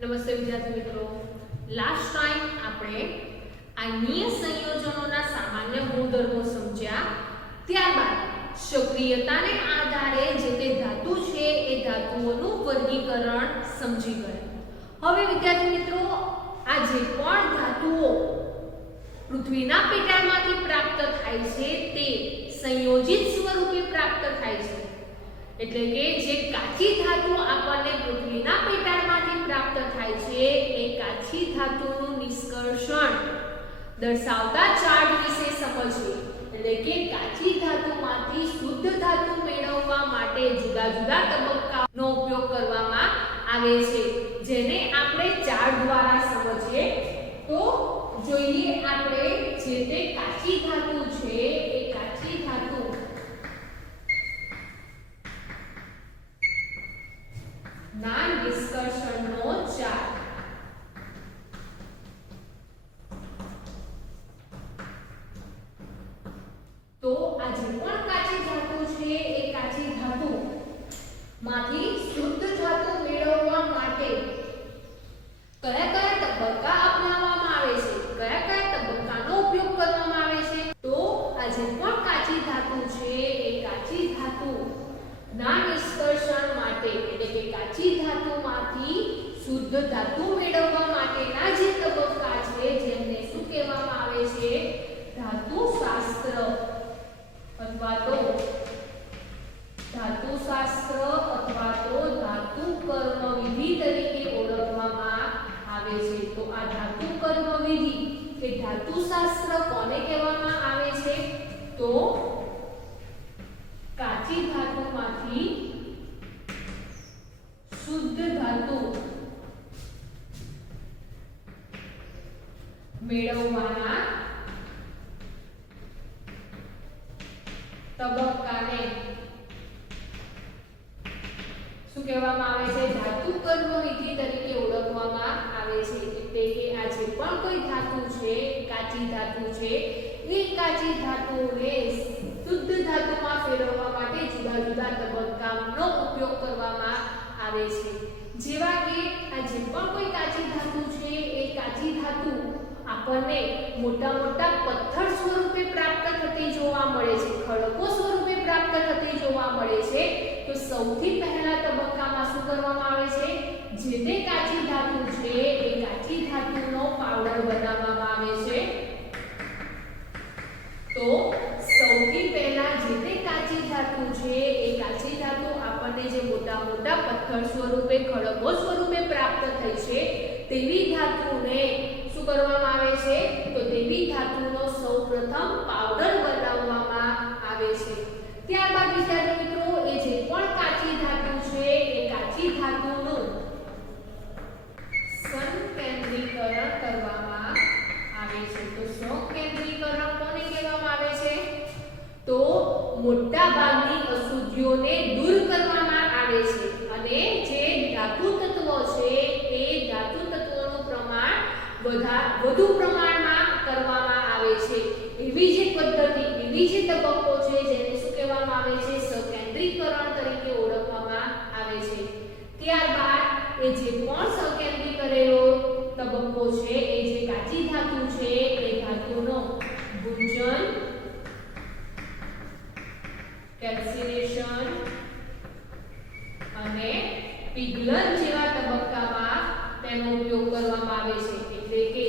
નમસ્તે વિદ્યાર્થી મિત્રો, લાસ્ટ ટાઈમ આપણે આયનીય સંયોજનોના સામાન્ય ગુણધર્મો સમજ્યા. ત્યારબાદ સક્રિયતાને આધારે જે તે ધાતુ છે એ ધાતુઓનું વર્ગીકરણ સમજી ગયા. હવે વિદ્યાર્થી મિત્રો, આ જે પણ ધાતુઓ પૃથ્વીના પેટાળમાંથી પ્રાપ્ત થાય છે તે સંયોજિત સ્વરૂપે પ્રાપ્ત થાય છે. એટલે કે જે કાચી ધાતુ આપણને પૃથ્વીના પેટાળમાંથી પ્રાપ્ત થાય છે એ કાચી ધાતુનું નિષ્કર્ષણ દર્શાવતા ચાર્ટ વિશે સમજીએ. એટલે કે કાચી ધાતુમાંથી શુદ્ધ ધાતુ મેળવવા માટે જુદા જુદા તબક્કાનો ઉપયોગ કરવામાં આવે છે, જેને આપણે ચાર્ટ દ્વારા સમજીએ. તો જોઈએ આપણે જે તે કાચી ધાતુ છે એ કાચી ધાતુ ના નિષ્કર્ષણનો ચાર્ટ. તો આ જે પણ કાચી ધાતુ છે એ કાચી ધાતુ માંથી શુદ્ધ ધાતુ મેળવવા માટે કયા કયા તબક્કા અપનાવવામાં આવે છે, કયા કયા તબક્કાનો ઉપયોગ કરવામાં આવે છે. તો આ જે પણ કાચી ધાતુ છે એ કાચી ધાતુ ના નિષ્કર્ષણ માટે એટલે કે કાચી ધાતુમાંથી શુદ્ધ ધાતુ મેળવવા માટેના જે તબક્કા છે જેમને શું કહેવામાં આવે છે, ધાતુશાસ્ત્ર અથવા તો ધાતુશાસ્ત્ર અથવા તો ધાતુ કર્મવિધિ તરીકે ઓળખવામાં આવે છે. તો આ ધાતુ કર્મવિધિ કે ધાતુશાસ્ત્ર કોને કહેવામાં આવે છે, તો કાચી ધાતુમાંથી શુદ્ધ ધાતુ મેળવવાના તબક્કાને શું કહેવામાં આવે છે, ધાતુ કર્મવિધિ તરીકે ઓળખવામાં આવે છે. એટલે કે આ જે પણ કોઈ ધાતુ છે, કાચી ધાતુ છે, એ કાચી ધાતુને શુદ્ધ ધાતુમાં ફેરવવા માટે જુદા જુદા તબક્કાનો ઉપયોગ કરવામાં આવે છે. જેવા કે આ જે પણ કોઈ કાચી ધાતુ છે એ કાચી ધાતુ આપણને મોટા મોટા પથ્થર સ્વરૂપે પ્રાપ્ત થતી જોવા મળે છે, ખડકો સ્વરૂપે પ્રાપ્ત થતી જોવા મળે છે. તો સૌથી પહેલા તબક્કામાં શું કરવામાં આવે છે, જે તે કાચી ધાતુ છે એ કાચી ધાતુનો પાવડર બનાવવામાં આવે છે. તો સૌથી પહેલા જે તે કાચી ધાતુ છે એ કાચી ધાતુ આપણને જે મોટા મોટા પથ્થર સ્વરૂપે ખડકો સ્વરૂપે પ્રાપ્ત થઈ છે તેવી ધાતુને શું કરવામાં આવે છે, તો તેવી ધાતુનો સૌપ્રથમ પાવડર બનાવવામાં આવે છે. ત્યારબાદ વિદ્યાર્થી મિત્રો, એ જે પણ કાચી ધાતુ છે એ કાચી ધાતુનું સંકેન્દ્રીકરણ કરવામાં આવે છે. તો સંકેન્દ્રીકરણ કોને કહેવામાં આવે છે, તો મોટા ભાગની અશુદ્ધિઓને દૂર કરવામાં આવે છે અને જે ધાતુ તત્વો છે એ ધાતુ તત્વોનું પ્રમાણ વધુ પ્રમાણમાં કરવામાં આવે છે. એવી જે પદ્ધતિ, એવી જે તબક્કો છે જેને શું કહેવામાં આવે છે, સંકેન્દ્રીકરણ તરીકે ઓળખવામાં આવે છે. ત્યારબાદ એ જે પણ સંકેન્દ્રી કરેલો તબક્કો છે એ જે કાચી ધાતુ છે એ ધાતુનો ગુંજન, કેલ્સિનેશન અને પિઘલન જેવા તબક્કામાં તેનો ઉપયોગ કરવામાં આવે છે. એટલે કે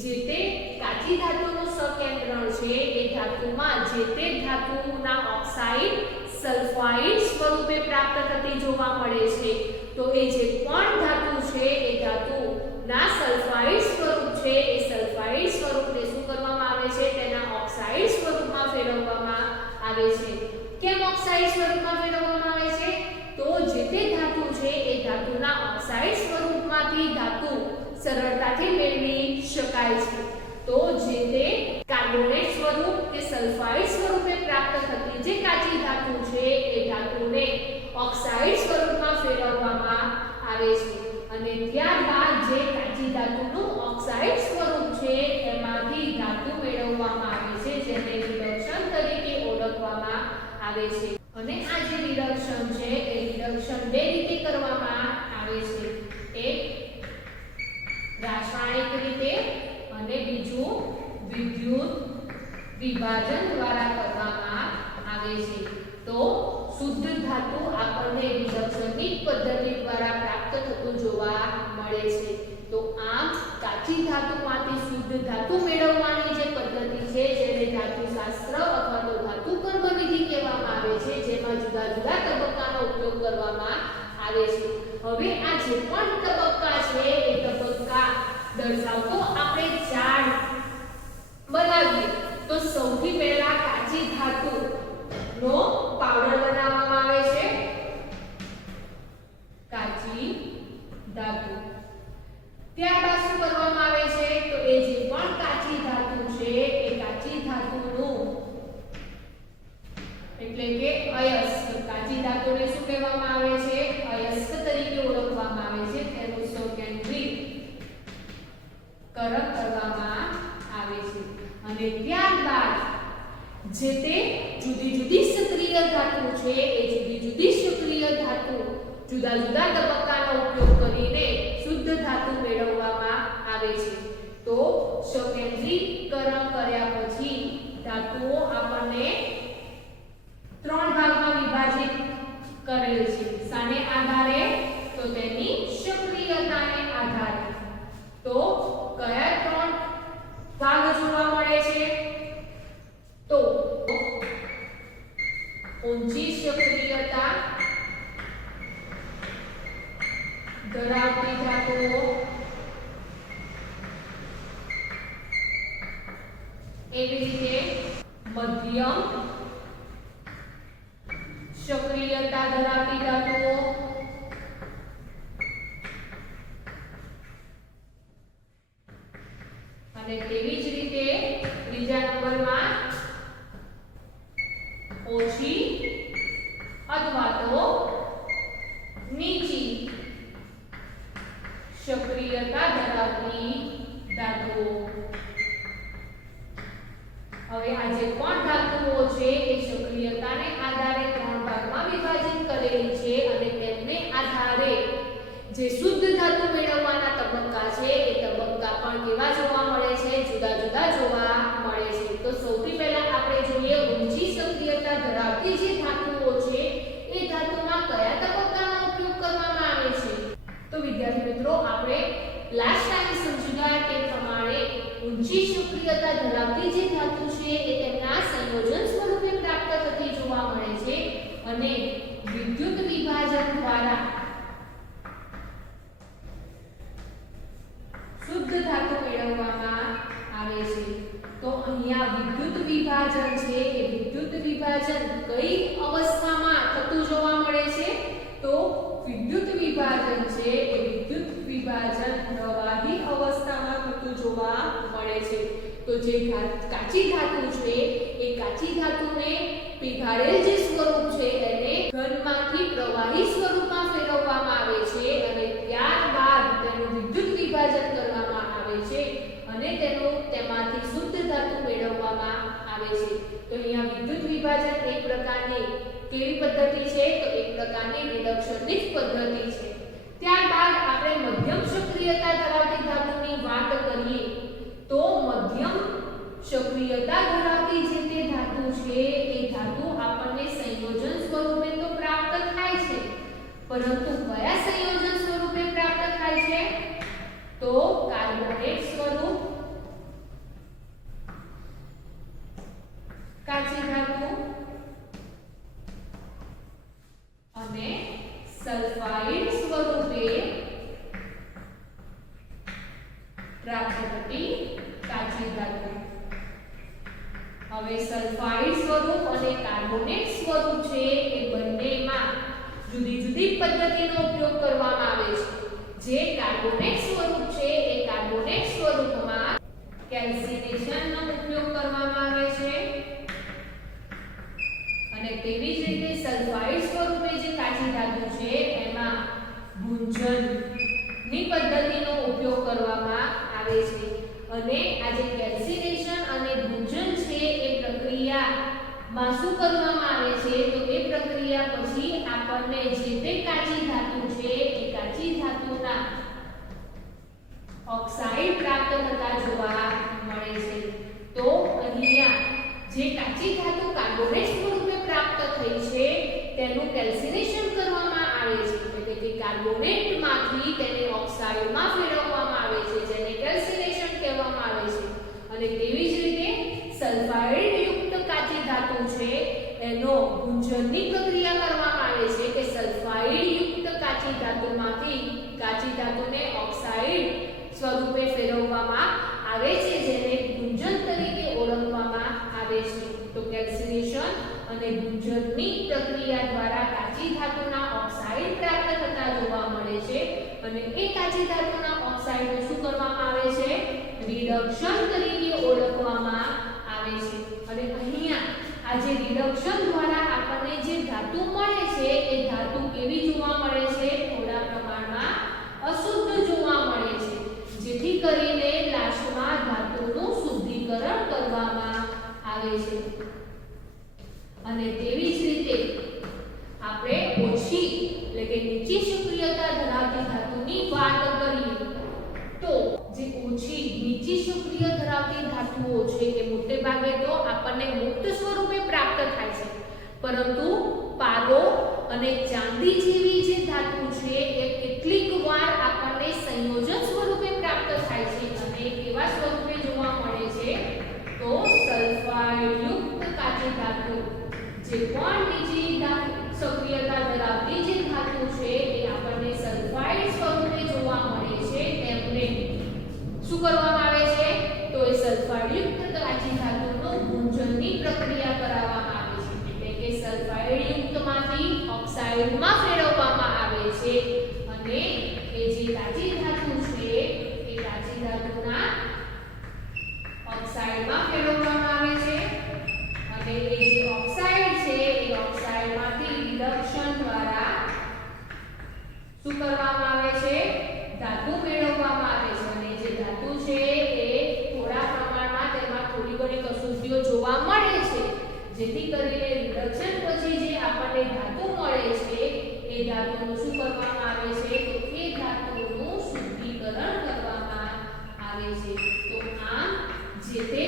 જે તે કાચી ધાતુનું સંકેન્દ્રણ છે એ ધાતુમાં જે તે ધાતુના ઓક્સાઇડ, સલ્ફાઇડ સ્વરૂપે પ્રાપ્ત થતી જોવા મળે છે. તો એ જે પણ ધાતુ છે એ ધાતુના સલ્ફાઇડ સ્વરૂપ છે એ સલ્ફાઇડ સ્વરૂપને શું કરવામાં આવે છે, તેના ઓક્સાઇડ સ્વરૂપમાં ફેરવવામાં આવે છે. કેમ ઓક્સાઇડ સ્વરૂપમાં ફેરવવામાં આવે છે, તો જે તે ધાતુ છે એ ધાતુના ઓક્સાઇડ સ્વરૂપમાંથી ધાતુ સરળતાથી મેળવી શકાય છે. તો જે તે કાર્બોનેટ સ્વરૂપ કે સલ્ફાઇડ સ્વરૂપે પ્રાપ્ત થતી જે કાચી ધાતુ છે એ ધાતુને ઓક્સાઇડ સ્વરૂપમાં ફેરવવામાં આવે છે. અને ત્યારબાદ જે કાચી ધાતુનું ઓક્સાઇડ સ્વરૂપ છે એમાંથી ધાતુ મેળવવામાં આવે છે, જેને રિડક્શન તરીકે ઓળખવામાં આવે છે. અને આ જે રિડક્શન છે એ રિડક્શન બે રીતે કરવામાં આવે છે. એક રાસાયણિક રીતે અને બીજું વિદ્યુત વિભાજન દ્વારા કરવામાં આવે છે। તો શુદ્ધ ધાતુ આપણને વિલક્ષણિક પદ્ધતિ દ્વારા પ્રાપ્ત થતું જોવા મળે છે। તો આમ કાચી ધાતુમાંથી શુદ્ધ ધાતુ મેળવવાની જે પદ્ધતિ છે જેને ધાતુશાસ્ત્ર અથવા તો ધાતુ કર્મ વિધિ કહેવામાં આવે છે, જેમાં જુદા જુદા તબક્કાનો ઉપયોગ કરવામાં આવે છે। હવે આ જે પણ તબક્કા છે એ તબક્કા દર્શાવતો આપણે ચાર્ટ બનાવીએ તો સૌથી પહેલા કાચી ધાતુ નો પાવડર બનાવવામાં આવે છે। કાચી ધાતુ ત્યારબાદ શું કરવામાં આવે છે તો એ જે પણ કાચી ધાતુ છે એ કાચી ધાતુનું એટલે કે અયસ્ક, કાચી ધાતુને શું કહેવામાં આવે છે અયસ્ક તરીકે ઓળખવામાં આવે છે, તેનું સંકેન્દ્રીકરણ કરવામાં આવે છે। અને ત્યારબાદ જે તે જુદી જુદી સક્રિય ધાતુ છે એ જુદી જુદી સક્રિય ધાતુ જુદા જુદા તબક્કાનો ઉપયોગ કરીને શુદ્ધ ધાતુ મેળવવામાં આવે છે। તો સંકેન્દ્રીકરણ કર્યા પછી ધાતુઓ આપણને ત્રણ ભાગમાં વિભાજિત કરેલ છે। શાને આધારે તો તેની સક્રિયતાને આધારે। તો કયા ત્રણ ભાગ જોવા મળે છે તો ઊંચી સક્રિયતા ધરાવતી ધાતુઓ, એવી રીતે મધ્યમ સક્રિયતા ધરાવતી ધાતુઓ અને તેવી જ રીતે ત્રીજા નંબરમાં ઓછી અથવા તો નીચી સક્રિયતા ધરાવતી ધાતુઓ। હવે આ જે પણ ધાતુઓ છે એ સક્રિયતાને આધારે ત્રણ ભાગમાં વિભાજિત કરેલી છે અને તેમને આધારે જે શુદ્ધ ધાતુ મેળવવાના તબક્કા છે એ તબક્કા પણ કેવા જોવા મળે છે જુદા જુદા જોવા મળે છે। તો સૌથી પહેલા આપણે જોઈએ ઊંચી સક્રિયતા ધરાવતી જે ધાતુઓ છે એ ધાતુમાં કયા તબક્કાનો ઉપયોગ કરવામાં આવે છે તો વિદ્યાર્થી મિત્રો આપણે લાસ્ટ ટાઈમ સમજી ગયા તે પ્રમાણે ઊંચી સક્રિયતા ધરાવતી જે ધાતુ છે એ તેમના સંયોજન સ્વરૂપે પ્રાપ્ત થતી જોવા મળે છે અને વિદ્યુત વિભાજન દ્વારા શુદ્ધ ધાતુ મેળવવામાં આવે છે। તો અહીંયા વિદ્યુત વિભાજન છે એ વિદ્યુત વિભાજન કઈ અવસ્થામાં થતું જોવા મળે છે તો વિદ્યુત વિભાજન છે એ વિદ્યુત વિભાજન પ્રવાહી અવસ્થામાં થતું જોવા મળે છે। તો જે કાચી ધાતુ છે એ કાચી ધાતુને પીઘાડેલ જે સ્વરૂપ છે એને ઘનમાંથી પ્રવાહી સ્વરૂપમાં ફેરવવામાં આવે છે અને ત્યારબાદ તેનું વિદ્યુત વિભાજન કરવામાં આવે છે અને તેમાંથી શુદ્ધ ધાતુ મેળવવામાં આવે છે। તો અહીંયા વિદ્યુત વિભાજન એક પ્રકારની કેવી પદ્ધતિ છે તો એક પ્રકારની રિડક્શનની પદ્ધતિ છે। ત્યારબાદ આપણે મધ્યમ સક્રિયતા ધરાવતી ધાતુની વાત કરીએ તો મધ્યમ સક્રિયતા ધરાવતી જે તે ધાતુ છે એ ધાતુ આપણને સંયોજન સ્વરૂપે તો પ્રાપ્ત થાય છે, પરંતુ કયા સંયોજન સ્વરૂપે પ્રાપ્ત થાય છે તો કાર્બોનેટ સ્વરૂપ, કાચી ધાતુ અને સલ્ફાઇડ સ્વરૂપે પ્રાપ્ત થતી કાચી ધાતુ। હવે સલ્ફાઇડ સ્વરૂપ અને કાર્બોનેટ સ્વરૂપ છે એ બંનેમાં જુદી જુદી પદ્ધતિનો ઉપયોગ કરવામાં આવે છે। જે કાર્બોનેટ સ્વરૂપ છે એ કાર્બોનેટ સ્વરૂપમાં કેલ્સિનેશનનો ઉપયોગ કરવામાં આવે છે અને તેવી જ રીતે સલ્ફાઇડ સ્વરૂપે જે કાચી ધાતુ છે એમાં ભૂંજનની પદ્ધતિનો ઉપયોગ કરવામાં આવે છે અને આ જે કેલ્સિનેશન અને ભૂંજન છે એ પ્રક્રિયામાં શું કરવામાં આવે છે તો એ પ્રક્રિયા પછી આપણને જે તે કાચી ધાતુ છે એ કાચી ધાતુના ઓક્સાઇડ તેનું કેલ્સિનેશન કરવામાં આવે છે, એટલે કે કાર્બોનેટમાંથી તેને ઓક્સાઇડમાં ફેરવવામાં આવે છે, જેને કેલ્સિનેશન કહેવામાં આવે છે. અને તેવી જ રીતે સલ્ફાઇડ યુક્ત કાચી ધાતુ છે એનો ગુંજનની પ્રક્રિયા કરવામાં આવે છે કે સલ્ફાઇડ યુક્ત કાચી ધાતુમાંથી કાચી ધાતુને ઓક્સાઇડ સ્વરૂપે ફેરવવામાં આવે છે, જેને ગુંજન તરીકે ઓળખવામાં આવે છે. તો કેલ્સિનેશન અને ગુંજનની પ્રક્રિયા દ્વારા કાચી ધાતુના ઓક્સાઇડ પ્રાપ્ત થતા જોવા મળે છે. અને એ કાચી ધાતુના ઓક્સાઇડને શું કરવામાં આવે છે? રિડક્શન તરીકે ઓળખવામાં આવે છે. અને અહીંયા આ જે રિડક્શન દ્વારા આપણને જે ધાતુ મળે છે એ ધાતુ કેવી જોવા મળે છે? થોડા પ્રમાણમાં અશુદ્ધ જોવા મળે છે, જેથી કરીને લાસ્ટમાં ધાતુનું શુદ્ધિકરણ કરવામાં આવે છે. અને તેવી જ રીતે આપણે ઓછી એટલે કે નીચી સક્રિયતા ધરાવતી ધાતુની વાત કરીએ તો જે ઓછી નીચી સક્રિય ધરાવતી ધાતુઓ છે એ મોટે ભાગે તો આપણને મુક્ત સ્વરૂપે પ્રાપ્ત થાય છે, પરંતુ પારો અને ચાંદી જેવી જે ધાતુ છે એ કેટલીક વાર આપણને સંયોજન સ્વરૂપે પ્રાપ્ત થાય છે. અને કેવા સ્વરૂપે જોવા મળે છે? તો સલ્ફાઇડ યુક્ત કાચી ધાતુ જે પણ નીચી સક્રિયતા ધરાવતી જે ધાતુ છે એ આપણને સલ્ફાઇડ સ્વરૂપે જોવા મળે છે, તેમને શું કરવામાં આવે છે? તો એ સલ્ફાઇડ યુક્ત કાચી ધાતુનો ગુંજનની પ્રક્રિયા કરાવવામાં આવે છે, એટલે કે સલ્ફાઇડ યુક્તમાંથી ઓક્સાઇડમાં ફેરવવામાં આવે છે. અને એ જે કાચી ધાતુ છે એ કાચી ધાતુના ઓક્સાઇડમાં ફેરવવામાં આવે છે. અને એ જે ઓક્સાઇડ છે એ ઓક્સાઇડમાંથી રિડક્શન દ્વારા શું કરવામાં આવે છે? ધાતુ મેળવવામાં આવે છે. અને જે ધાતુ છે એ થોડા પ્રમાણમાં તેમાં થોડી ઘણી અશુદ્ધિઓ જોવા મળે છે, જેથી કરીને રિડક્શન પછી જે આપણને ધાતુ મળે છે એ ધાતુનું શું કરવામાં આવે છે? તો એ ધાતુનું શુદ્ધિકરણ કરવામાં આવે છે. તો આમ જે તે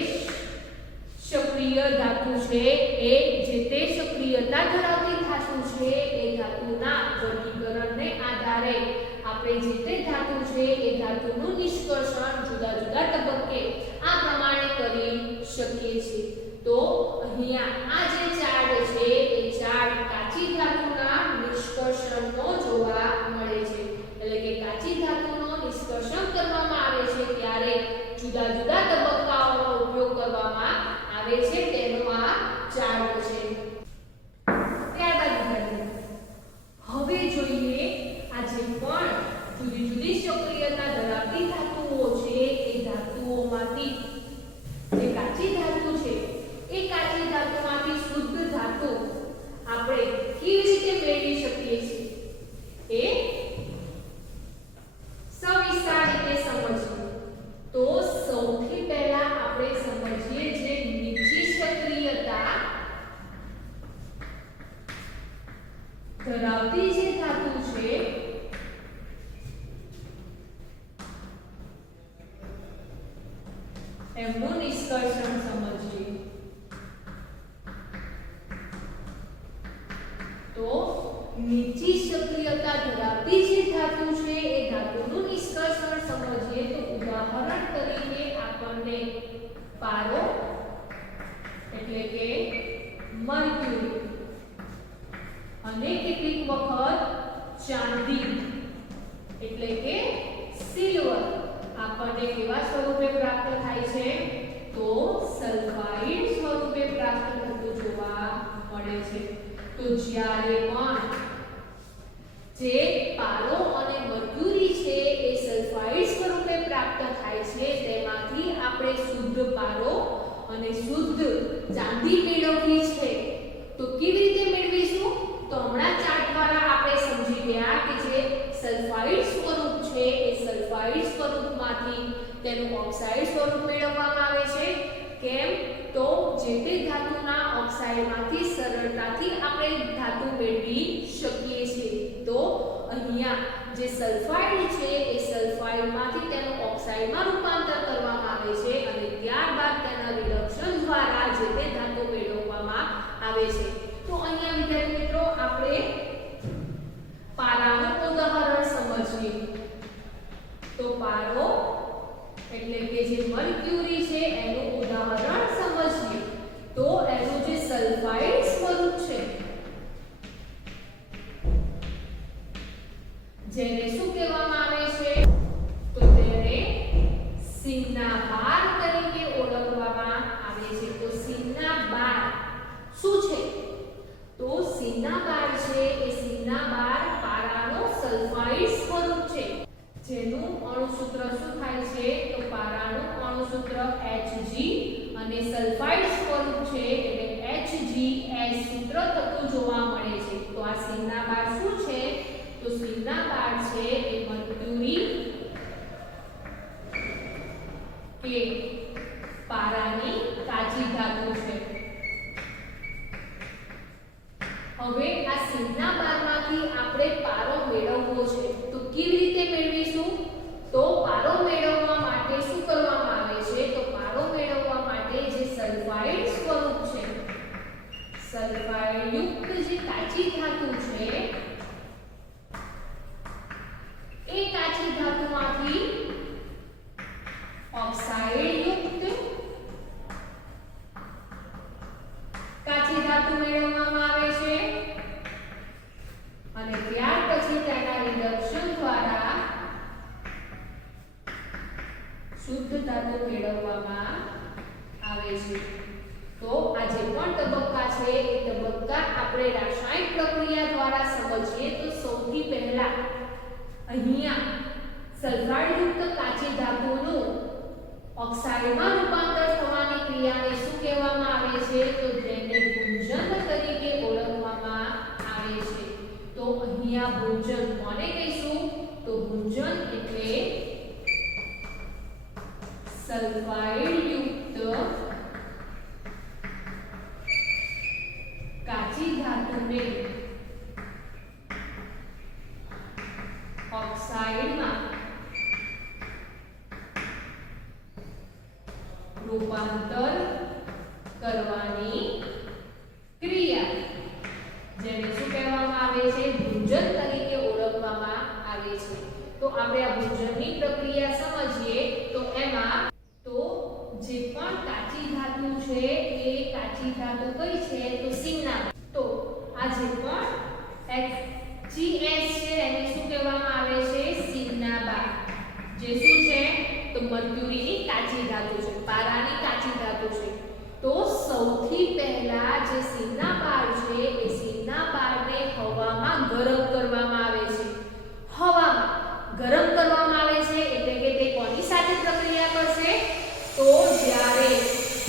સક્રિય ધાતુ છે એ જે તે સક્રિયતા ધરાવતી ધાતુ છે એ ધાતુના વર્ગીકરણને આધારે આપણે જે તે ધાતુ છે એ ધાતુનું નિષ્કર્ષણ જુદા જુદા તબક્કે આ પ્રમાણે કરી શકીએ છીએ. તો અહીંયા આ જે ચાર્ટ છે એ ચાર્ટ કાચી ધાતુના નિષ્કર્ષણનો જોવા મળે છે, એટલે કે કાચી ધાતુનો નિષ્કર્ષણ કરવામાં આવે છે ત્યારે જુદા જુદા તબક્કાઓનો ઉપયોગ કરવામાં આવે છે, તેનો આ ચાર્ટ છે. ત્યારબાદ હવે જોઈએ આ જે પણ જુદી જુદી સક્રિયતા ધરાવતી ધાતુઓ છે એ ધાતુઓમાંથી જે કાચી ધાતુ છે એ કાચી ધાતુમાંથી શુદ્ધ ધાતુ આપણે કેવી રીતે મેળવી શકીએ છીએ એ સવિસ્તાર રીતે સમજીએ. તો સૌથી પહેલા આપણે સમજીએ જે નીચી સક્રિયતા ધરાવતી જે ધાતુ છે એમનું નિષ્કર્ષણ સમજીએ. તો નીચી સક્રિયતા ધરાવતી જે ધાતુ છે એ ધાતુનું નિષ્કર્ષણ સમજીએ તો ઉદાહરણ તરીકે આપણને પારો એટલે કે મર્ક્યુરી અને કેટલીક વખત ચાંદી એટલે કે સિલ્વર આપણને કેવા સ્વરૂપે પ્રાપ્ત થાય છે? તો સલ્ફાઇડ સ્વરૂપે પ્રાપ્ત થતું જોવા મળે છે. તો જ્યારે પણ જે પારો અને મર્ક્યુરી છે એ સલ્ફાઇડ સ્વરૂપે પ્રાપ્ત થાય છે તેમાંથી આપણે શુદ્ધ પારો અને શુદ્ધ ચાંદી મેળવવી છે. તો કેવી રીતે મેળવીશું? તો હમણાં ચાર્ટ દ્વારા આપણે સમજી ગયા કે જે સલ્ફાઇડ સ્વરૂપ છે એ સલ્ફાઇડ સ્વરૂપમાંથી તેનું ઓક્સાઇડ સ્વરૂપ મેળવવામાં આવે છે. કેમ? તો જે તે ધાતુના ઓક્સાઇડમાંથી સરળતાથી આપણે ધાતુ મેળવી શકીએ છીએ. તો અહીંયા જે સલ્ફાઇડ છે એ સલ્ફાઇડમાંથી તેનું ઓક્સાઇડમાં રૂપાંતર કરવામાં આવે છે અને ત્યારબાદ તેના રિડક્શન દ્વારા જે તે ધાતુ મેળવવામાં આવે છે. તો અહીંયા વિદ્યાર્થી મિત્રો આપણે જેને શું કહેવામાં આવે છે તો તેને સીમના બાર તરીકે ઓળખવામાં આવે છે. તો સીમના બાર શું છે તો સીમના બાર છે એ સીમના બાર પારાનો સલ્ફાઇડ સ્વરૂપ છે, જેનું અણુસૂત્ર શું થાય છે તો પારાનું અણુસૂત્ર Hg અને સલ્ફાઇડ સ્વરૂપ છે એટલે HgS સૂત્ર થતું જોવા મળે છે. તો આ સીમના બાર શું છે તો સીમના બાર છે એ મર્ક્યુરી કે પારાની કાચી ધાતુ છે. હવે આ સીમના બારમાંથી આપણે પારો મેળવવો છે તો કેવી રીતે મેળવીશું તો પારો મેળવવા માટે શું કરવામાં આવે છે તો પારો મેળવવા માટે જે સલ્ફાઇડ સ્વરૂપ છે, સલ્ફાઇડ યુક્ત જે કાચી ધાતુ છે એ કાચી ધાતુમાંથી ઓક્સાઇડ યુક્ત કાચી ધાતુ મેળવવામાં આવે છે અને ત્યાર પછી તેના રિડક્શન દ્વારા શુદ્ધ ધાતુ મેળવવામાં આવે છે. તો આ જે પણ તબક્કા છે એ તબક્કા આપણે રાસાયણિક પ્રક્રિયા દ્વારા સમજીએ તો સૌથી પહેલા અહીંયા સલ્ફાઇડ યુક્ત કાચી ધાતુનું ઓક્સાઇડમાં રૂપાંતર થવાની ક્રિયાને શું કહેવામાં આવે છે તો તેને ભૂંજન તરીકે ઓળખવામાં આવે છે. તો અહીંયા ભૂંજન કોને કહીશું તો ભૂંજન એટલે સલ્ફાઇડ યુક્ત કાચી ધાતુને ઓક્સાઇડમાં રૂપાંતર કરવાની ક્રિયા જેને શું કહેવામાં આવે છે ભૂંજન તરીકે ઓળખવામાં આવે છે. તો આપણે આ ભૂંજનની પ્રક્રિયા સમજીએ તો એમાં તો જે પણ કાચી ધાતુ છે એ કાચી ધાતુ કઈ છે તો સીમના. તો આ જે પણ HgS છે એને શું કહેવામાં આવે છે સીમના બાર, જે શું છે તો મર્ક્યુરીની કાચી ધાતુ છે, પારાની કાચી ધાતુ છે. તો સૌથી પહેલા જે સીમના બાર છે એ સીમના બારને હવામાં ગરમ કરવામાં આવે છે. હવામાં ગરમ કરવામાં આવે છે એટલે કે તે કોની સાથે પ્રક્રિયા કરશે તો જ્યારે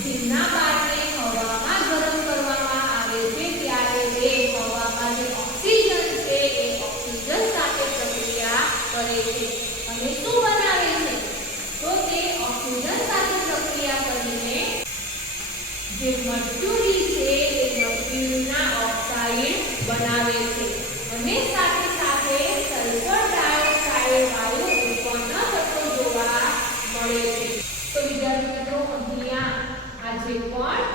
સીમના બારને હવામાં ગરમ કરવામાં આવે છે ત્યારે તે હવામાં જે ઓક્સિજન છે એ ઓક્સિજન સાથે પ્રક્રિયા કરે છે અને શું બનાવે છે તો તે ઓક્સિજન સાથે પ્રક્રિયા કરીને જે મર્ક્યુરી છે એ મર્ક્યુરીના ઓક્સાઇડ બનાવે છે અને સાથે સાથે સલ્ફર ડાયોક્સાઇડ વાયુ ઉત્પન્ન થતો જોવા મળે છે. તો વિદ્યાર્થી મિત્રો અહીંયા આ જે પણ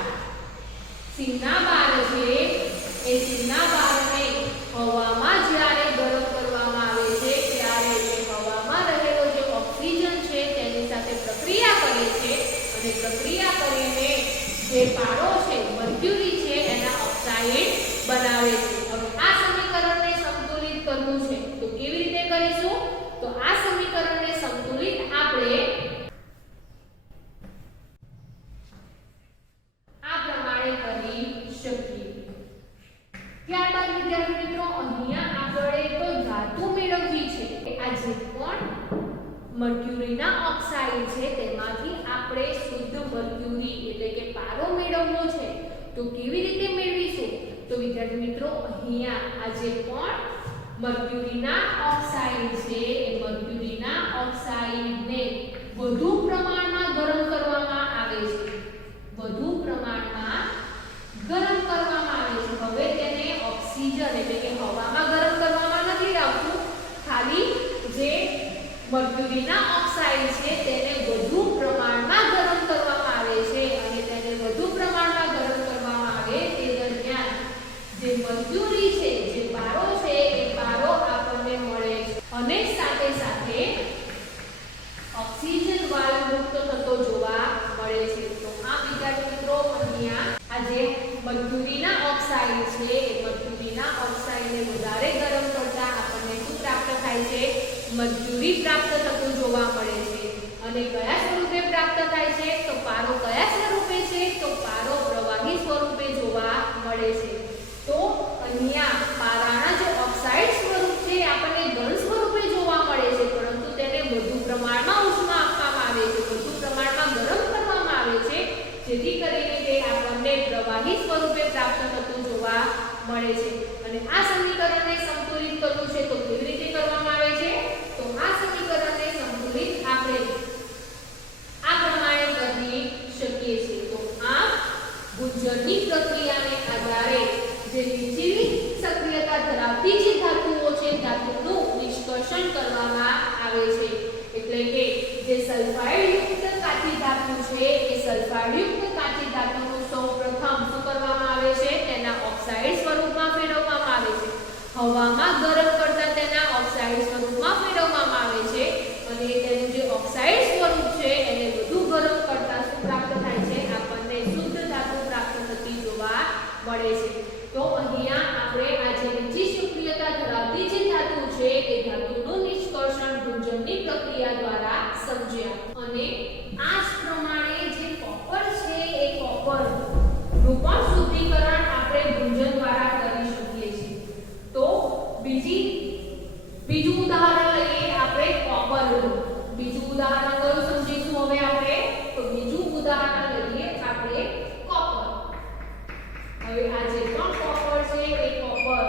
સીમના બાર છે એ સીમના બારને હવામાં જ્યારે ગરમ કરવામાં આવે છે ત્યારે તે હવામાં રહેલો જે ઓક્સિજન છે તેની સાથે પ્રક્રિયા કરે છે અને પ્રક્રિયા કરીને જે પારો છે મર્ક્યુરી છે એના ઓક્સાઇડ બનાવે છે. હવે આ સમીકરણને સંતુલિત કરવું છે તો કેવી રીતે કરીશું તો આ સમીકરણને સંતુલિત આપણે આ પ્રમાણે કરી શકીએ. ત્યારબાદ વિદ્યાર્થી મિત્રો અહીંયા આપણે તો ધાતુ મેળવવી છે. આ જે પણ મર્ક્યુરીના ઓક્સાઇડ છે તેમાંથી આપણે શુદ્ધ મર્ક્યુરી એટલે કે પારો મેળવવો છે તો કેવી રીતે મેળવીશું તો વિદ્યાર્થી મિત્રો અહીંયા આ જે પણ મર્ક્યુરીના ઓક્સાઇડ છે એ મર્ક્યુરીના ઓક્સાઇડને વધુ પ્રમાણમાં ગરમ કરવામાં આવે છે, વધુ પ્રમાણમાં ગરમ કરવામાં આવે છે. હવે તેને ઓક્સિજન એટલે કે હવામાં ગરમ કરવામાં નથી આવતું, ખાલી જે મર્ક્યુરીના ઓક્સાઇડ છે તેને વધુ પ્રમાણમાં ગરમ કરવામાં આવે છે અને તેને વધુ પ્રમાણમાં ગરમ કરવામાં આવે તે દરમિયાન જે મર્ક્યુરી છે જે પારો છે એ પારો આપણને મળે છે અને સાથે સાથે ઓક્સિજન વાયુ મુક્ત થતો જોવા મળે છે. તો આ વિદ્યાર્થી મિત્રો અહીંયા આ જે મર્ક્યુરીના ઓક્સાઇડ છે એ મર્ક્યુરીના ઓક્સાઇડને વધારે ગરમ કરતા આપણને શું પ્રાપ્ત થાય છે મજૂરી પ્રાપ્ત થતું જોવા મળે છે. અને કયા સ્વરૂપે પ્રાપ્ત થાય છે? તો પારો કયા સ્વરૂપે છે? તો પારો પ્રવાહી સ્વરૂપે જોવા મળે છે. તો અહીંયા પારાના જે ઓક્સાઇડ સ્વરૂપ છે આપણને ઘન સ્વરૂપે જોવા મળે છે, પરંતુ તેને વધુ પ્રમાણમાં ઉષ્મા આપવામાં આવે છે, વધુ પ્રમાણમાં ગરમ કરવામાં આવે છે, જેથી કરીને તે આપણને પ્રવાહી સ્વરૂપે પ્રાપ્ત થતું જોવા મળે છે. અને આ સમીકરણને સંતુલિત કરવું છે તો કેવી રીતે કરવામાં આવે છે? તો આ સમીકરણને સંતુલિત આપણે આ પ્રમાણે કરી શકીએ છીએ. તો આ ગુંજનની પ્રક્રિયાને આધારે જે નીચેની સક્રિયતા ધરાવતી જે ધાતુઓ છે ધાતુનું નિષ્કર્ષણ કરવામાં આવે છે. એટલે કે જે સલ્ફાઇડ યુક્ત કાચી ધાતુ છે એ સલ્ફાઇડ યુક્ત કાચી ધાતુનું સૌપ્રથમ શું કરવામાં આવે છે? તેના ઓક્સાઇડ સ્વરૂપમાં ફેરવવામાં આવે છે. હવામાં ગરમ કરતા તેના ઓક્સાઇડ સ્વરૂપમાં ફેરવવામાં આવે છે અને તેનું જે ઓક્સાઇડ સ્વરૂપ છે એને વધુ ગરમ કરતા શું પ્રાપ્ત થાય છે? આપણને શુદ્ધ ધાતુ પ્રાપ્ત થતી જોવા મળે છે. તો અહીંયા આપણે આ જે નીચી સક્રિયતા ધરાવતી જે ધાતુ છે એ ધાતુનું નિષ્કર્ષણ ગુંજનની પ્રક્રિયા દ્વારા સમજ્યા. અને આ જ પ્રમાણે જે કોપર છે એ કોપરનું પણ શુદ્ધિકરણ આપણે ગુંજન દ્વારા કરી શકીએ છીએ. તો બીજું ઉદાહરણ લઈએ આપણે કોપરનું. બીજું ઉદાહરણ કયું સમજીશું હવે આપણે? તો બીજું ઉદાહરણ લઈએ આપણે કોપર. હવે આ જે પણ કોપર છે એ કોપર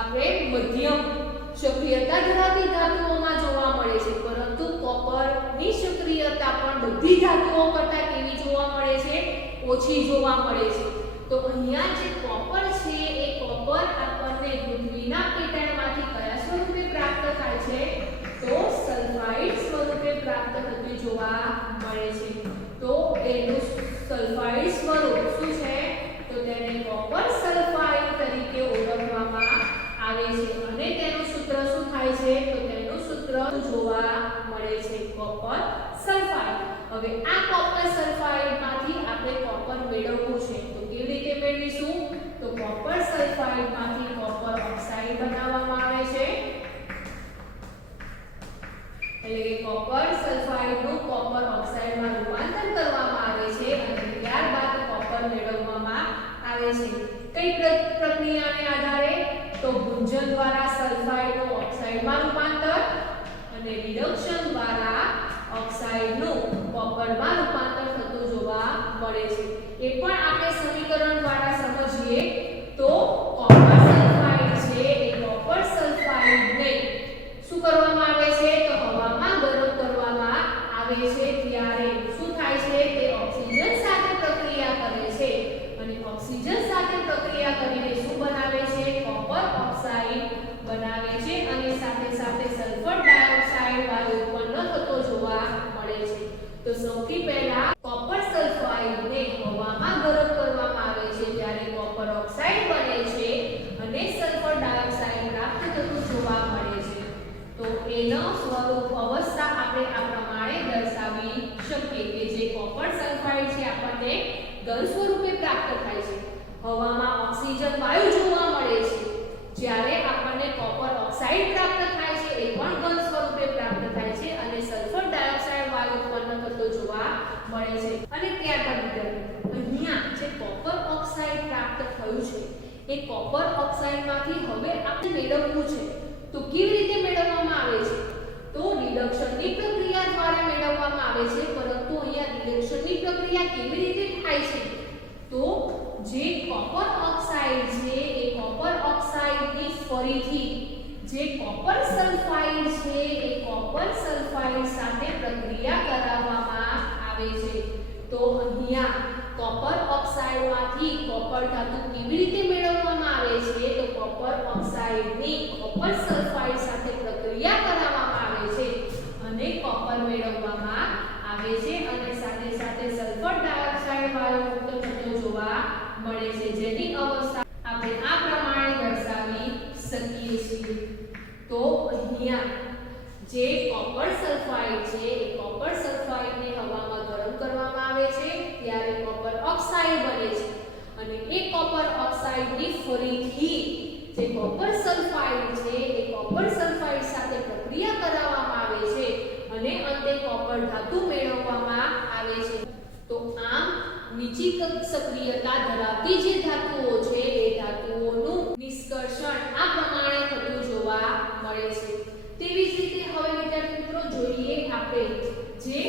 આપણે મધ્યમ સક્રિયતા ધરાવતી ધાતુઓમાં જોવા મળે છે, પરંતુ કોપરની સક્રિયતા પણ બધી ધાતુઓ કરતાં કેવી જોવા મળે છે? ઓછી જોવા મળે છે. તો અહીંયા જે કોપર છે એ કોપર આપણને પૃથ્વીના પેટાળમાંથી કયા સ્વરૂપે પ્રાપ્ત થાય છે? તો સલ્ફાઇડ સ્વરૂપે પ્રાપ્ત થતું જોવા મળે છે. તો એનું સલ્ફાઇડ સ્વરૂપ શું છે? તો તેને કોપર સલ્ફાઇડ તરીકે ઓળખવામાં આવે છે. અને તેનું સૂત્ર શું થાય છે? તો તેનું સૂત્ર જોવા મળે છે કોપર સલ્ફાઇડ. હવે આ કોપર સલ્ફાઇડમાંથી આપણે કોપર મેળવવું છે તો કેવી રીતે મેળવીશું? તો કોપર સલ્ફાઇડમાંથી કોપર ઓક્સાઇડ બનાવવામાં આવે છે. એટલે કે કોપર સલ્ફાઇડનું કોપર ઓક્સાઇડમાં રૂપાંતર કરવામાં આવે છે અને ત્યારબાદ કોપર મેળવવામાં આવે છે. કઈ પ્રક્રિયાને આધારે? તો ગુંજન દ્વારા સલ્ફાઇડનું ઓક્સાઇડમાં રૂપાંતર અને રિડક્શન દ્વારા ઓક્સાઇડનું કોપરમાં રૂપાંતર થતું જોવા મળે છે. એ પણ આપણે સમીકરણ દ્વારા સમજીએ તો કોપર સલ્ફાઇડ છે એ કોપર સલ્ફાઇડને શું કરવામાં આવે છે? તો હવામાં ગરમ કરવામાં આવે છે. ત્યારે શું થાય છે? તે ઓક્સિજન સાથે પ્રક્રિયા કરે છે અને ઓક્સિજન સાથે પ્રક્રિયા કરીને શું બનાવે છે? કોપર ઓક્સાઇડ બનાવે છે અને સાથે સાથે સલ્ફર ડાયોક્સાઇડ વાયુ ઉત્પન્ન થતો જોવા મળે છે. તો સૌથી પહેલા કોપર સલ્ફાઇડને હવામાં ગરમ કરવામાં આવે છે ત્યારે કોપર ઓક્સાઇડ બને છે અને સલ્ફર ડાયોક્સાઇડ પ્રાપ્ત થતું જોવા મળે છે. તો એનો સ્વરૂપ અવસ્થા આપણે આ પ્રમાણે દર્શાવી શકીએ કે જે કોપર સલ્ફાઇડ છે આપણને ઘન સ્વરૂપે પ્રાપ્ત થાય છે. હવામાં ઓક્સિજન વાયુ જોવા મળે છે. જ્યારે આપણને કોપર ઓક્સાઇડ પ્રાપ્ત થાય છે એ પણ ઘન સ્વરૂપે પ્રાપ્ત થાય છે અને સલ્ફર ડાયોક્સાઇડ વાયુ ઉત્પન્ન થતો જોવા મળે છે. અને ત્યારબાદ અહીંયા જે કોપર ઓક્સાઇડ પ્રાપ્ત થયું છે એ કોપર ઓક્સાઇડમાંથી હવે આપણે મેળવવું છે તો કેવી રીતે મેળવવામાં આવે છે? તો રિડક્શનની પ્રક્રિયા દ્વારા મેળવવામાં આવે છે. પરંતુ અહીંયા રિડક્શનની પ્રક્રિયા કેવી રીતે થાય છે? તો જે કોપર ઓક્સાઇડ છે એ કોપર ઓક્સાઇડની ફરીથી જે કોપર સલ્ફાઇડ છે એ કોપર સલ્ફાઇડ સાથે પ્રક્રિયા કરાવવામાં આવે છે. તો અહીંયા કોપર ઓક્સાઇડમાંથી કોપર ધાતુ કેવી રીતે મેળવવામાં આવે છે? તો કોપર ઓક્સાઇડની કોપર સલ્ફાઇડ સાથે પ્રક્રિયા કરાવવામાં આવે છે અને કોપર મેળવવામાં આવે છે અને સાથે સાથે સલ્ફર ડાયોક્સાઇડ વાયુ મુક્ત થતો જોવા મળે છે, જેની અવસ્થા આપણે આ પ્રમાણે દર્શાવી શકીએ છીએ. તો અહીંયા જે કોપર સલ્ફાઇડ છે એ કોપર સલ્ફાઇડને હવામાં ગરમ કરવામાં આવે છે ત્યારે કોપર ઓક્સાઇડ બને છે અને એ કોપર ઓક્સાઇડની ફરીથી જે કોપર સલ્ફાઇડ છે એ કોપર સલ્ફાઇડ સાથે પ્રક્રિયા કરાવવામાં આવે છે અને અંતે કોપર ધાતુ મેળવવામાં આવે છે. તો આમ નીચી સક્રિયતા ધરાવતી જે ધાતુઓ છે એ ધાતુઓનું નિષ્કર્ષણ આ પ્રમાણે થતું જોવા મળે છે. તેવી જ રીતે હવે વિદ્યાર્થી મિત્રો જોઈએ આપણે જે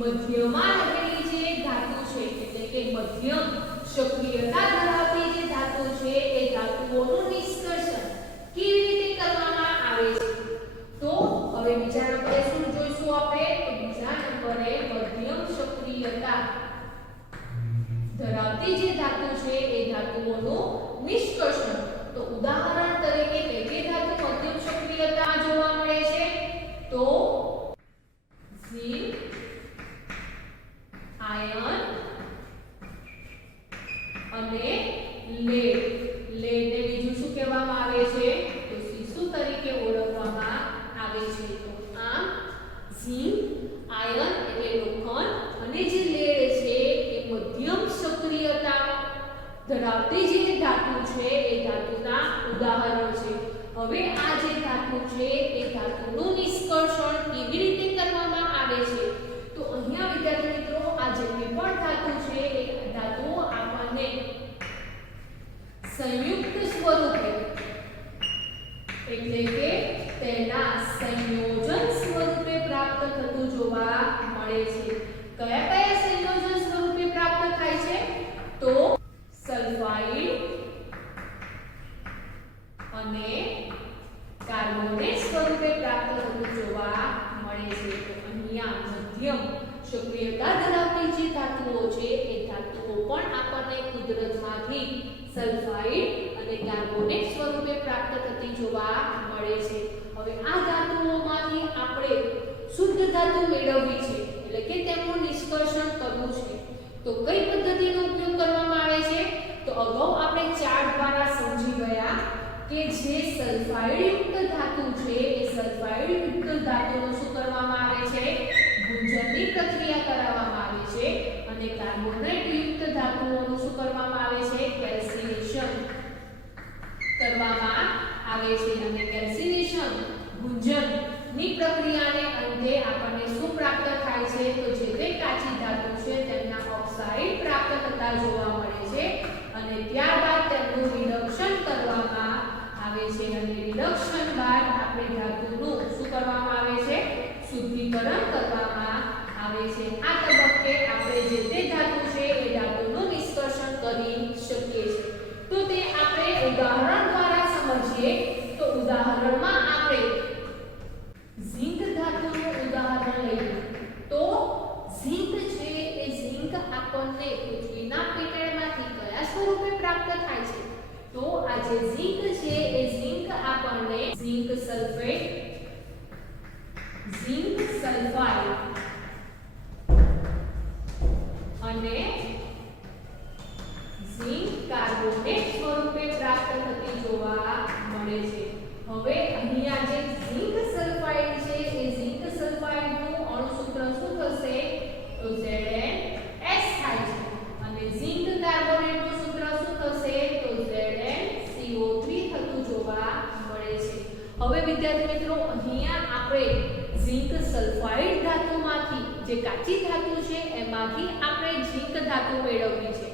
મધ્યમાં રહેલી જે ધાતુ છે એટલે કે મધ્યમ સક્રિયતા ધરાવતી જે ધાતુ છે એ ધાતુઓનું નિષ્કર્ષણ કેવી રીતે કરવામાં આવે છે. તો હવે બીજા નંબરે શું જોઈશું આપણે? તો બીજા નંબરે મધ્યમ સક્રિયતા ધરાવતી જે ધાતુ છે એ ધાતુઓનું નિષ્કર્ષણ. તો ઉદાહરણ તરીકે કઈ ધાતુ મધ્યમ સક્રિયતા જોવા મળે છે? તો ઝિંક, આયર્ન અને લેડ. લેડને બીજું શું કહેવામાં આવે છે? તો સીસુ તરીકે ઓળખવામાં આવે છે. તો આમ ઝિંક, આયર્ન એટલે લોખંડ અને જે લેડ છે એ મધ્યમ સક્રિયતા ધરાવતી જે ધાતુ છે એ ધાતુના ઉદાહરણ છે. હવે આ જે ધાતુ છે એ ધાતુનું નિષ્કર્ષણ કેવી રીતે કરવામાં આવે છે? તો અહીંયા વિદ્યાર્થી મિત્રો આ જેટલી પણ ધાતુ છે એ ધાતુઓ આપણને સંયુક્ત સ્વરૂપે એટલે કે તેના સંયોજન સ્વરૂપે પ્રાપ્ત થતું જોવા મળે છે. કયા કયા સંયોજન સ્વરૂપે પ્રાપ્ત થાય છે? તો સલ્ફાઇડ અને કાર્બોનેટ સ્વરૂપે પ્રાપ્ત થતું જોવા મળે છે. તો અહીંયા મધ્યમ સક્રિયતા ધરાવતી જે ધાતુઓ છે એ ધાતુઓ પણ આપણને કુદરતમાંથી સલ્ફાઇડ અને કાર્બોનેટ સ્વરૂપે પ્રાપ્ત થતી જોવા મળે છે. હવે આ ધાતુઓમાંથી આપણે શુદ્ધ ધાતુ મેળવવી છે એટલે કે તેમનું નિષ્કર્ષણ કરવું છે. તો કઈ પદ્ધતિનો ઉપયોગ કરવામાં આવે છે? તો અગાઉ આપણે ચાર્ટ દ્વારા સમજી ગયા કે જે સલ્ફાઇડ યુક્ત ધાતુ છે એ સલ્ફાઇડ યુક્ત ધાતુનું શું કરવામાં આવે છે? ગુંજનની પ્રક્રિયા કરાવવામાં આવે છે અને કાર્બોનેટ યુક્ત ધાતુઓનું શું કરવામાં આવે છે? કેલ્સિનેશન કરવામાં આવે છે અને કેલ્સિનેશન ગુંજનની પ્રક્રિયાને અંતે આપણને શું પ્રાપ્ત થાય છે? તો જે તે કાચી ધાતુ છે તેમના ઓક્સાઇડ પ્રાપ્ત થતા જોવા મળે છે અને ત્યારબાદ તેમનું રિડક્શન કરવામાં આવે છે અને રિડક્શન બાદ આપણે ધાતુનું શું કરવામાં આવે છે? શુદ્ધિકરણ કરવામાં આવે છે. આ તબક્કે આપણે જે તે ધાતુ છે એ ધાતુનું નિષ્કર્ષણ કરી શકીએ છીએ. તો તે આપણે ઉદાહરણ દ્વારા સમજીએ. તો ઉદાહરણમાં આપણે ઝિંક ધાતુનું ઉદાહરણ લઈએ. તો ઝિંક છે એ ઝિંક આપણને પૃથ્વીના પેટાળમાંથી કયા સ્વરૂપે પ્રાપ્ત થાય છે? તો આ જે ઝિંક છે એ ઝિંક આપણને ઝિંક સલ્ફેટ, ઝિંક સલ્ફાઇડ અને ઝિંક કાર્બોનેટ સ્વરૂપે પ્રાપ્ત થતી જોવા મળે છે. હવે અહીંયા જે ઝિંક સલ્ફાઇડ છે એ ઝિંક સલ્ફાઇડનું અણુસૂત્ર શું થશે? તો ZnS થાય છે અને ઝિંક કાર્બોનેટનું સૂત્ર શું થશે? તો ZnCO3 થતું જોવા મળે છે. હવે વિદ્યાર્થી મિત્રો અહીંયા આપણે ઝિંક સલ્ફાઇડ ધાતુમાંથી જે કાચી ધાતુ છે એમાંથી આપણે ઝિંક ધાતુ મેળવવી છે.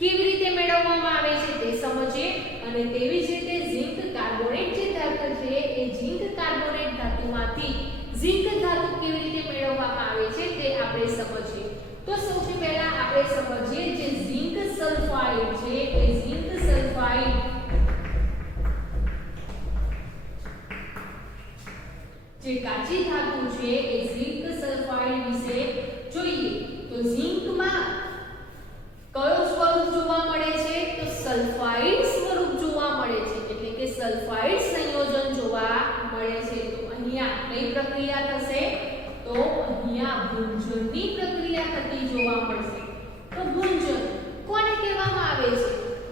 કેવી રીતે મેળવવામાં આવે છે તે સમજીએ અને તેવી જ રીતે ઝિંક કાર્બોનેટ જે ધાતુ છે એ ઝિંક કાર્બોનેટ ધાતુમાંથી ઝિંક ધાતુ કેવી રીતે મેળવવામાં આવે છે તે આપણે સમજીએ. તો સૌથી પહેલા આપણે સમજીએ જે ઝિંક સલ્ફાઇડ છે એ ઝિંક સલ્ફાઇડ જે કાચી ધાતુ છે એ ઝિંક સલ્ફાઇડ વિશે જોઈએ. તો ઝિંકમાં કયો સ્વરૂપ જોવા મળે છે? તો સલ્ફાઇડ સ્વરૂપ જોવા મળે છે એટલે કે સલ્ફાઇડ સંયોજન જોવા મળે છે. તો અહીંયા કઈ પ્રક્રિયા થશે? તો અહીંયા ગુંજનની પ્રક્રિયા થતી જોવા મળશે. તો ગુંજન કોને કહેવામાં આવે છે?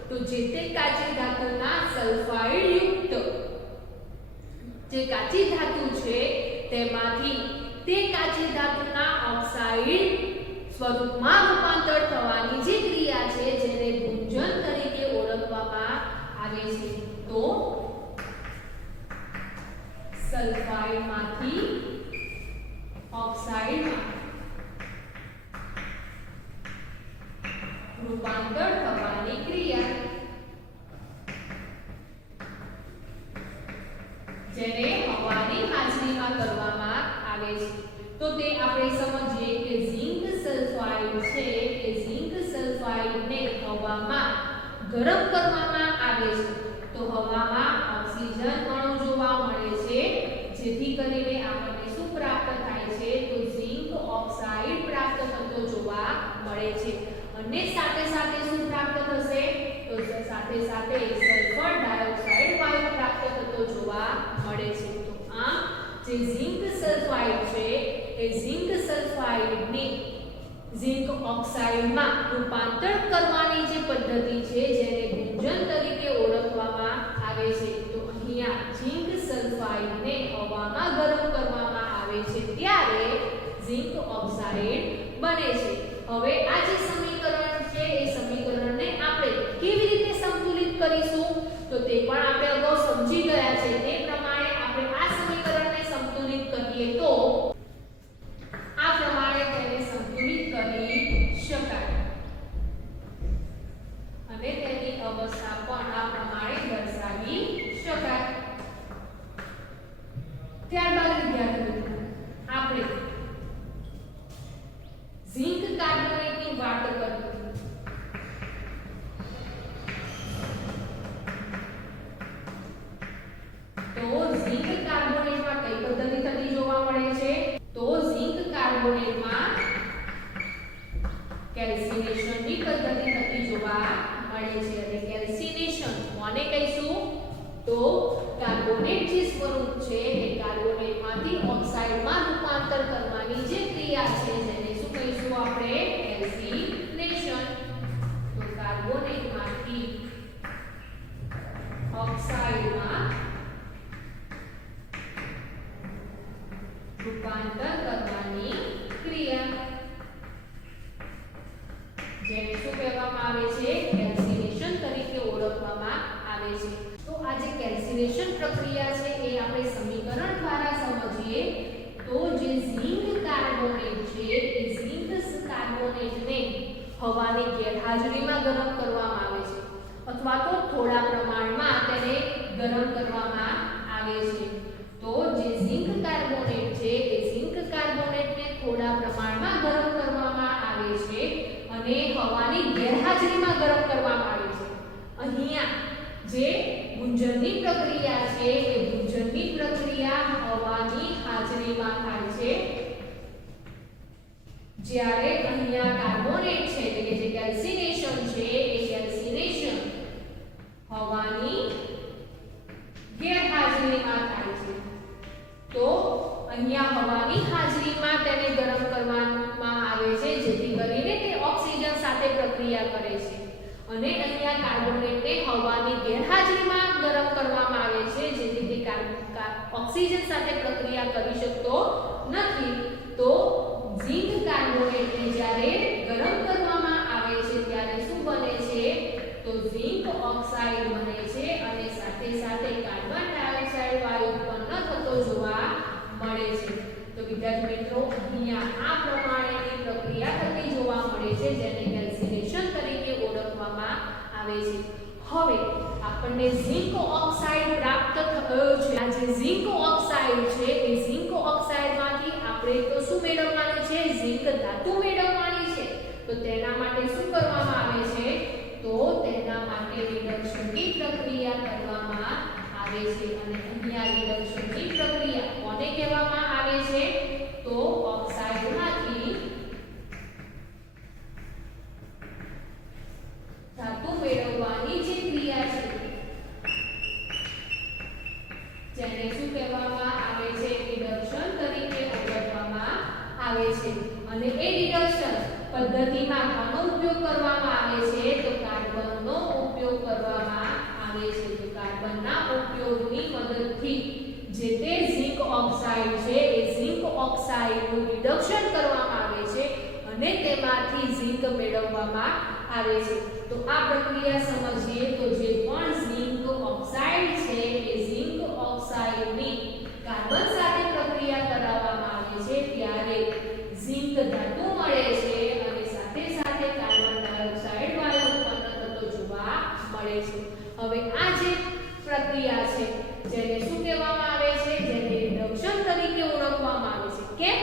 તો જે તે કાચી ધાતુના સલ્ફાઇડ યુક્ત જે કાચી ધાતુ છે તેમાંથી તે કાચી ધાતુના ઓક્સાઇડ સ્વરૂપમાં રૂપાંતર થવાની જે ક્રિયા છે જેને ગુંજન તરીકે ઓળખવામાં આવે છે. તો સલ્ફાઇડમાંથી ઓક્સાઇડમાં રૂપાંતર થવાની ક્રિયા, જેને હવાની હાજરીમાં કરવામાં આવે છે. તો તે આપણે સમજીએ કે ઝિંક સલ્ફાઇડ છે એ ઝિંક સલ્ફાઇડને હવામાં ગરમ કરવામાં આવે છે. તો હવામાં ઓક્સિજન અણુ જોવા મળે છે, જેથી કરીને આપણને શું પ્રાપ્ત થાય છે? તો ઝિંક ઓક્સાઇડ પ્રાપ્ત થતો જોવા મળે છે. અને સાથે સાથે શું પ્રાપ્ત થશે? તો સાથે સાથે સલ્ફર ડાયોક્સાઇડ વાયુ પ્રાપ્ત થતો જોવા મળે છે. તો આ જે ઝિંક સલ્ફાઇડ છે એ ઝિંક સલ્ફાઇડની ઝિંક ઓક્સાઇડમાં રૂપાંતર કરવાની જે પદ્ધતિ છે, જેને ગુંજન તરીકે ઓળખવામાં આવે છે. તો અહીંયા ઝિંક સલ્ફાઇડને હવામાં ગરમ કરવામાં આવે છે ત્યારે ઝિંક ઓક્સાઇડ બને છે. હવે આ જે સમીકરણ છે એ સમીકરણને આપણે કેવી રીતે સંતુલિત કરીશું? તો તે પણ આપણે અગાઉ સમજી ગયા છે. તે પ્રમાણે આપણે આ સમીકરણને સંતુલિત કરીએ તો આ પ્રમાણે તેને સંતુલિત કરી શકાય અને તેની અવસ્થા પણ આ પ્રમાણે દર્શાવી શકાય. ત્યારબાદ વિદ્યાર્થી મિત્રો આપણે ઝિંક કાર્બોનેટની વાત કરીએ. તો ઝિંક કાર્બોનેટમાં કઈ પદ્ધતિ થતી જોવા મળે છે? તો ઝિંક કાર્બોનેટમાં કેલ્સિનેશનની પદ્ધતિ થતી જોવા મળે છે. અને કેલ્સિનેશન કોને કહીશું? તો કાર્બોનેટ જે સ્વરૂપ છે એ કાર્બોનેટમાંથી ઓક્સાઇડમાં રૂપાંતર કરવાની જે ક્રિયા છે, જેને શું કહીશું આપણે? કેલ્સિનેશન. તો કાર્બોનેટમાંથી ઓક્સાઇડમાં રૂપાંતર કરવાની ક્રિયા, જેને શું કહેવામાં આવે છે? કેલ્સિનેશન તરીકે ઓળખવામાં આવે છે. તો આ જે કેલ્સિનેશન પ્રક્રિયા છે એ આપણે સમીકરણ દ્વારા સમજીએ તો જે ઝિંક કાર્બોનેટ છે એ ઝિંક કાર્બોનેટને હવાની ગેરહાજરીમાં ગરમ કરવામાં આવે છે અથવા તો થોડા પ્રમાણમાં તેને ગરમ કરવામાં આવે છે. તો જે ઝિંક કાર્બોનેટ છે એ ઝિંક કાર્બોનેટને થોડા પ્રમાણમાં ગરમ કરવામાં આવે છે અને હવાની ગેરહાજરીમાં ગરમ કરવામાં આવે છે. અહીંયા જે ગુંજનની પ્રક્રિયા છે એ ગુંજનની પ્રક્રિયા હવાની હાજરીમાં થાય છે, જ્યારે અહીંયા કાર્બોનેટ છે એટલે કે જે કેલ્સિનેશન છે એ કેલ્સિનેશન હવાની ગેરહાજરીમાં થાય છે. તો અહીંયા હવાની હાજરીમાં તેને ગરમ કરવામાં આવે છે, જેથી કરીને તે ઓક્સિજન સાથે પ્રક્રિયા કરે છે. અને અહીંયા કાર્બોનેટને હવાની ગેરહાજરીમાં ગરમ કરવામાં આવે છે, જેથી તે ઓક્સિજન સાથે પ્રક્રિયા કરી શકતો નથી. તો ઝિંક કાર્બોનેટને જ્યારે ગરમ કરવામાં આવે છે ત્યારે શું બને છે? તો ઝિંક ઓક્સાઇડ બને છે અને સાથે સાથે કાર્બન ડાયોક્સાઇડ વાયુ ઉત્પન્ન થતો જોવા મળે છે. તો વિદ્યાર્થી મિત્રો અહીંયા આ પ્રમાણેની પ્રક્રિયા થતી જોવા મળે છે, જેને કેલ્સિનેશન તરીકે ઓળખવામાં આવે છે. હવે આપણને ઝિંક ઓક્સાઇડ પ્રાપ્ત થયો છે. આ જે ઝિંક ઓક્સાઇડ છે એ ઝિંક ઓક્સાઇડમાંથી આપણે તો શું મેળવવાનું છે? ઝિંક ધાતુ મેળવવાની છે. તો તેના માટે શું કરવામાં આવે છે? તો તેના માટે રિડક્શનની પ્રક્રિયા કરવામાં આવે છે. અને અહીંયા રિડક્શનની પ્રક્રિયા કોને કહેવામાં આવે છે? તો ઓક્સાઇડમાંથી ધાતુ મેળવવાની જે ક્રિયા છે, જેને શું કહેવામાં આવે છે? રિડક્શન તરીકે ઓળખવામાં આવે છે. અને એ રિડક્શન પદ્ધતિમાં કોનો ઉપયોગ કરવામાં આવે છે? તો કાર્બનનો ઉપયોગ કરવામાં આવે છે. તો કાર્બનના ઉપયોગની મદદથી જે તે ઝિંક ઓક્સાઇડ છે એ ઝિંક ઓક્સાઇડનું રિડક્શન કરવામાં આવે છે અને તેમાંથી ઝિંક મેળવવામાં આવે છે. તો આ પ્રક્રિયા સમજીએ તો જે પણ ઝિંક ઓક્સાઇડ છે એ ઝિંક ઓક્સાઇડની કાર્બન જેને શું કહેવામાં આવે છે, જેને રિડક્શન તરીકે ઓળખવામાં આવે છે. કેમ?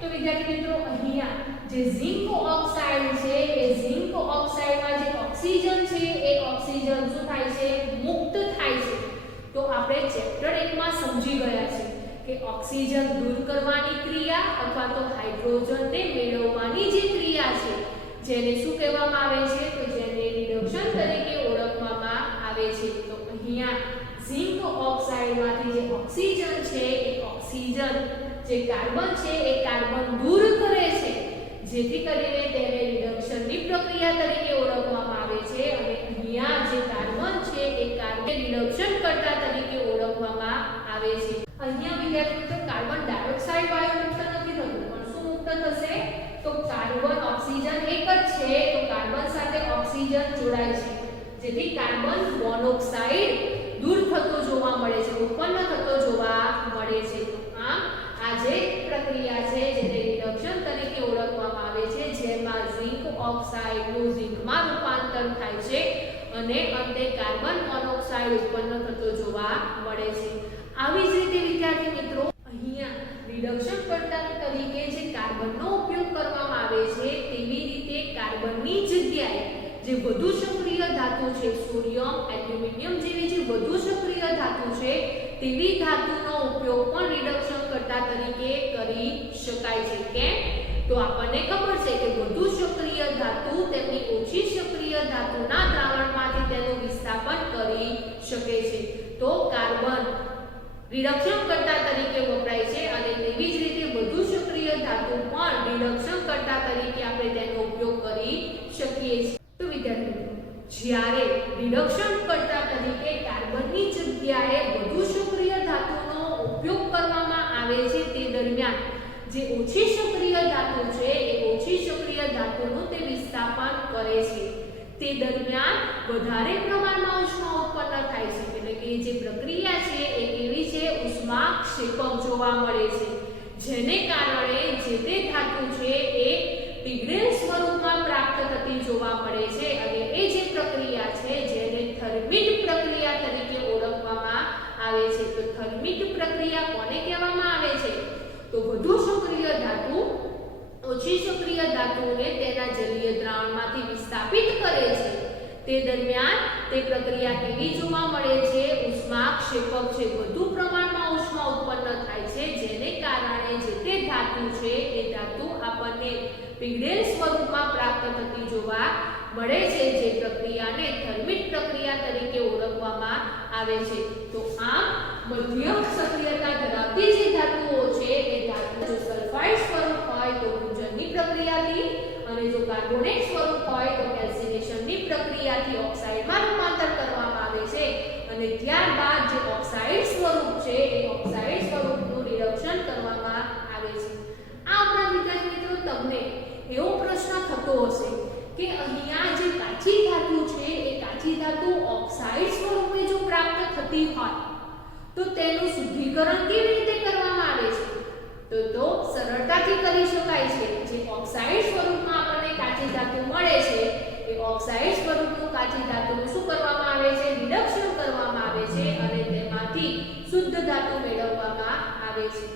તો વિદ્યાર્થી મિત્રો અહીંયા જે ઝિંક ઓક્સાઇડ છે એ ઝિંક ઓક્સાઇડમાં જે ઓક્સિજન છે એ ઓક્સિજન શું થાય છે, મુક્ત થાય છે. તો આપણે ચેપ્ટર 1 માં સમજી ગયા છે કે ઓક્સિજન દૂર કરવાની ક્રિયા અથવા તો હાઇડ્રોજનને મેળવવાની જે ક્રિયા છે જેને શું કહેવામાં આવે છે, તો જેને રિડક્શન તરીકે ઓળખવામાં આવે છે. તો અહીંયા ઝિંક ઓક્સાઇડમાંથી જે ઓક્સિજન છે એ ઓક્સિજન જે કાર્બન છે એ કાર્બન દૂર કરે છે, જેથી કરીને તેને રિડક્શનની પ્રક્રિયા તરીકે ઓળખવામાં આવે છે. અને અહીંયા જે કાર્બન છે એ કાર્બન રિડક્શન કરતા તરીકે ઓળખવામાં આવે છે. અહીંયા વિદ્યાર્થી મિત્રો કાર્બન ડાયોક્સાઇડ વાયુ મુક્ત નથી થતું, પણ શું મુક્ત થશે, તો કાર્બન ઓક્સિજન એક જ છે તો કાર્બન સાથે ઓક્સિજન જોડાય છે, જેથી કાર્બન મોનોક્સાઇડ દૂર થતો જોવા મળે છે, ઉત્પન્ન થતો જોવા મળે છે. આમ આ જે પ્રક્રિયા છે જેને રિડક્શન તરીકે ઓળખવામાં આવે છે, જેમાં ઝિંક ઓક્સાઇડનું ઝિંકમાં રૂપાંતર થાય છે અને અંતે કાર્બન મોનોક્સાઇડ ઉત્પન્ન થતો જોવા મળે છે. આવી જ રીતે વિદ્યાર્થી મિત્રો અહીંયા રિડક્શન કરતા તરીકે જે કાર્બનનો ઉપયોગ કરવામાં આવે છે તેવી રીતે કાર્બનની જગ્યાએ જે વધુ સક્રિય ધાતુ છે, સોડિયમ, એલ્યુમિનિયમ જેવી જે વધુ સક્રિય ધાતુ છે તેવી ધાતુનો ઉપયોગ પણ રિડક્શન કરતા તરીકે કરી શકાય છે. કેમ? તો આપણને ખબર છે કે વધુ સક્રિય ધાતુ તેમની ઓછી સક્રિય ધાતુના દ્રાવણમાંથી તેનું વિસ્થાપન કરી શકે છે. તો કાર્બન રિડક્શન કરતા તરીકે વપરાય છે અને તેવી જ રીતે વધુ સક્રિય ધાતુ પણ રિડક્શન કરતા તરીકે આપણે તેનો ઉપયોગ કરી શકીએ છીએ. તો વિદ્યાર્થી મિત્રો જ્યારે રિડક્શન કરતા તરીકે કાર્બનની જગ્યાએ વધુ સક્રિય ધાતુનો ઉપયોગ કરવામાં આવે છે તે દરમિયાન જે ઓછી સક્રિય ધાતુ છે એ ઓછી સક્રિય ધાતુનું તે વિસ્થાપન કરે છે. તે દરમિયાન વધારે પ્રમાણમાં ઉષ્મા ઉત્પન્ન થાય છે, એટલે કે જે પ્રક્રિયા છે એ કેવી છે, ઉષ્માક્ષેપક જોવા મળે છે, જેને કારણે જે તે ધાતુ છે એ પીગળેલ સ્વરૂપમાં પ્રાપ્ત થતી જોવા મળે છે. અને એ જે પ્રક્રિયા છે જેને થર્મિટ પ્રક્રિયા તરીકે ઓળખવામાં આવે છે. તો થર્મિટ પ્રક્રિયા કોને કહેવામાં આવે છે, તો વધુ સક્રિય ધાતુ ઓછી સક્રિય ધાતુને તેના જલીય દ્રાવણમાંથી વિસ્થાપિત કરે છે. તે દરમિયાન તે પ્રક્રિયા કેવી જોવા મળે છે, ઉષ્માક્ષેપક છે, વધુ પ્રમાણમાં ઉષ્મા ઉત્પન્ન થાય છે, જેને કારણે જે તે ધાતુ છે એ ધાતુ આપણને પીગળેલ સ્વરૂપમાં પ્રાપ્ત થતી જોવા મળે છે, જે પ્રક્રિયાને થર્મિટ પ્રક્રિયા તરીકે ઓળખવામાં આવે છે. તો આમ મધ્યમ સક્રિયતા ધરાવતી જે ધાતુઓ છે એ ધાતુ જો સલ્ફાઇડ સ્વરૂપ હોય તો ભૂજનની પ્રક્રિયાથી, અને જો કાર્બોનેટ સ્વરૂપ હોય તો કેલ્સિનેશનની પ્રક્રિયાથી ઓક્સાઇડમાં રૂપાંતર કરવામાં આવે છે. અને ત્યારબાદ જે ઓક્સાઇડ સ્વરૂપ છે એ ઓક્સાઇડ સ્વરૂપનું રિડક્શન કરવામાં આવે છે. આ ઉપરાંત વિદ્યાર્થી મિત્રો તમને એવો પ્રશ્ન થતો હશે કે અહીંયા જે કાચી ધાતુ છે એ કાચી ધાતુ ઓક્સાઇડ સ્વરૂપે જો પ્રાપ્ત થતી હોય તો તેનું શુદ્ધિકરણ કેવી રીતે કરવામાં આવે છે, તો સરળતાથી કરી શકાય છે. જે ઓક્સાઇડ સ્વરૂપમાં આપણને કાચી ધાતુ મળે છે એ ઓક્સાઇડ સ્વરૂપનું કાચી ધાતુનું શું કરવામાં આવે છે, રિડક્શન કરવામાં આવે છે અને તેમાંથી શુદ્ધ ધાતુ મેળવવામાં આવે છે.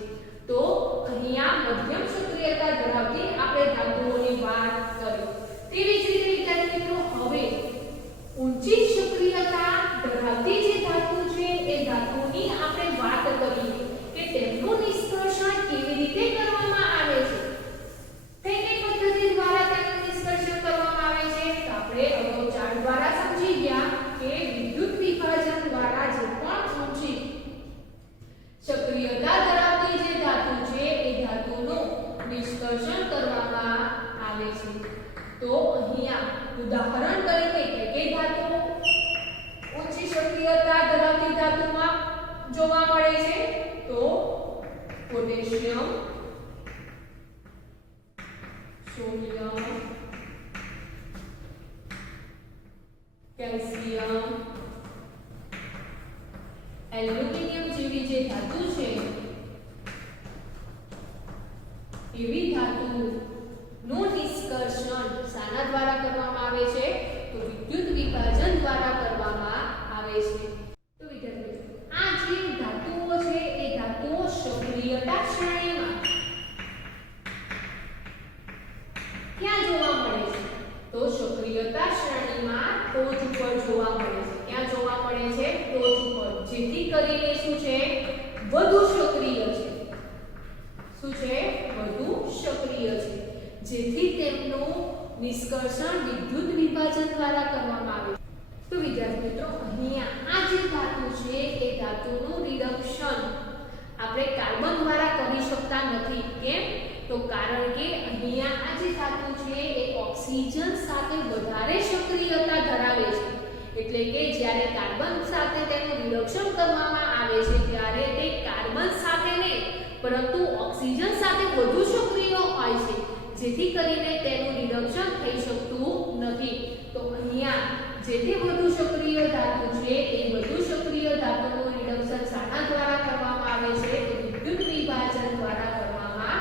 તો અહીંયા મધ્યમ સક્રિયતા ધરાવતી આપણે ધાતુઓની વાત કરી. તેવી જ રીતે વિદ્યાર્થી મિત્રો હવે ઊંચી સક્રિયતા ધરાવતી જે ધાતુ છે એ ધાતુની આપણે વાત કરીએ કે તેમનું નિષ્કર્ષણ કેવી રીતે કરવામાં આવે છે. કઈ કઈ પદ્ધતિ દ્વારા તેનું નિષ્કર્ષણ કરવામાં આવે છે, તો આપણે અગાઉ ચાર્ટ દ્વારા સમજી ગયા કે વિદ્યુત વિભાજન દ્વારા જે પણ ઊંચી સક્રિયતા ધરાવતી જે ધાતુ છે એ ધાતુનું નિષ્કર્ષણ કરવામાં આવે છે. તો અહીંયા ઉદાહરણ તરીકે કે ધાતુ ઊંચી સક્રિયતા ધરાવતી ધાતુમાં જોવા મળે છે, તો પોટેશિયમ, સોડિયમ, કેલ્શિયમ, એલ્યુમિનિયમ જેવી જે ધાતુ છે એવી ધાતુનું નિષ્કર્ષણ શાના દ્વારા કરવામાં આવે છે, તો વિદ્યુત વિભાજન દ્વારા કરવામાં આવે છે. તો વિદ્યાર્થીઓ આ જે શું છે? વધુ સક્રિય છે. શું છે? વધુ સક્રિય છે, જેથી તેમનું નિષ્કર્ષણ વિદ્યુત વિભાજન દ્વારા કરવામાં આવે છે. તો વિદ્યાર્થી મિત્રો, અહીંયા આ જે ધાતુ છે એ ધાતુનું રિડક્શન આપણે કાર્બન દ્વારા કરી શકતા નથી. કેમ? તો કારણ કે અહીંયા આ જે ધાતુ છે એ ઓક્સિજન સાથે વધારે સક્રિયતા ધરાવે છે. એટલે કે જ્યારે કાર્બન સાથે તેનું રિડક્શન કરવામાં આવે છે ત્યારે તે કાર્બન સાથે નહીં પરંતુ ઓક્સિજન સાથે વધુ સક્રિય હોય છે, જેથી કરીને તેનું રિડક્શન થઈ શકતું નથી. તો અહીંયા જેથી વધુ સક્રિય ધાતુ છે એ વધુ સક્રિય ધાતુનું રિડક્શન શાના દ્વારા કરવામાં આવે છે? તો વિદ્યુત વિભાજન દ્વારા કરવામાં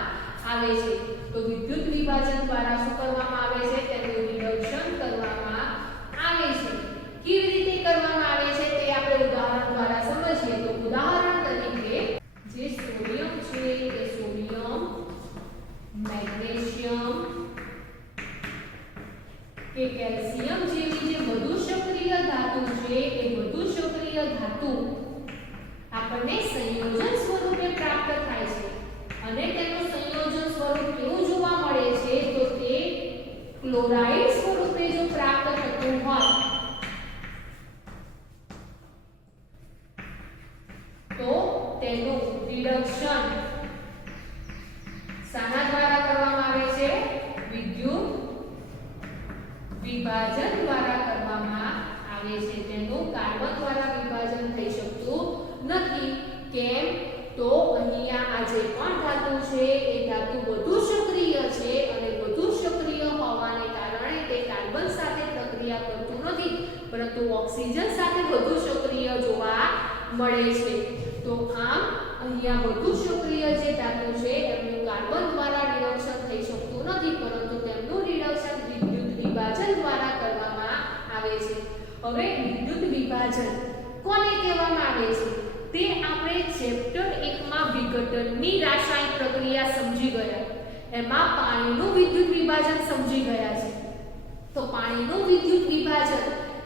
આવે છે. તો વિદ્યુત વિભાજન દ્વારા શું કરવામાં આવે છે? તેનું રિડક્શન કરવામાં આવે છે. કેવી રીતે કરવામાં આવે છે તે આપણે ઉદાહરણ દ્વારા સમજીએ. તો ઉદાહરણ તરીકે જે સોડિયમ છે એ સોડિયમ, મેગ્નેશિયમ કે કેલ્શિયમ જેવી જે વધુ સક્રિય ધાતુ છે એ વધુ સક્રિય ધાતુ આપણને સંયોજન સ્વરૂપે પ્રાપ્ત થાય છે. અને તેનું સંયોજન સ્વરૂપ કેવું જોવા મળે છે? તો તે ક્લોરાઇડ સ્વરૂપે જો પ્રાપ્ત થતું હોય તો તેનું રિડક્શન શાના દ્વારા કરવામાં આવે છે? વિદ્યુત વિભાજન દ્વારા કરવામાં આવે છે. તેનું કાર્બન દ્વારા વિભાજન થઈ શકતું નથી. કેમ? તો અહીંયા આ જે પણ ધાતુ છે એ ધાતુ વધુ સક્રિય છે અને વધુ સક્રિય હોવાને કારણે તે કાર્બન સાથે પ્રક્રિયા કરતું નથી પરંતુ ઓક્સિજન સાથે વધુ સક્રિય જોવા મળે છે. તો આમ અહીંયા વધુ સક્રિય જે ધાતુ છે એમનું કાર્બન દ્વારા રિડક્શન થઈ શકતું નથી પરંતુ તેમનું રિડક્શન વિદ્યુત વિભાજન દ્વારા કરવામાં આવે છે. હવે વિદ્યુત વિભાજન કોને કહેવામાં આવે છે તે આપણે ચેપ્ટર 1 માં વિઘટનની રાસાયણિક પ્રક્રિયા સમજી ગયા. એમાં પાણીનું વિદ્યુત વિભાજન સમજી ગયા છે. તો પાણીનું વિદ્યુત વિભાજન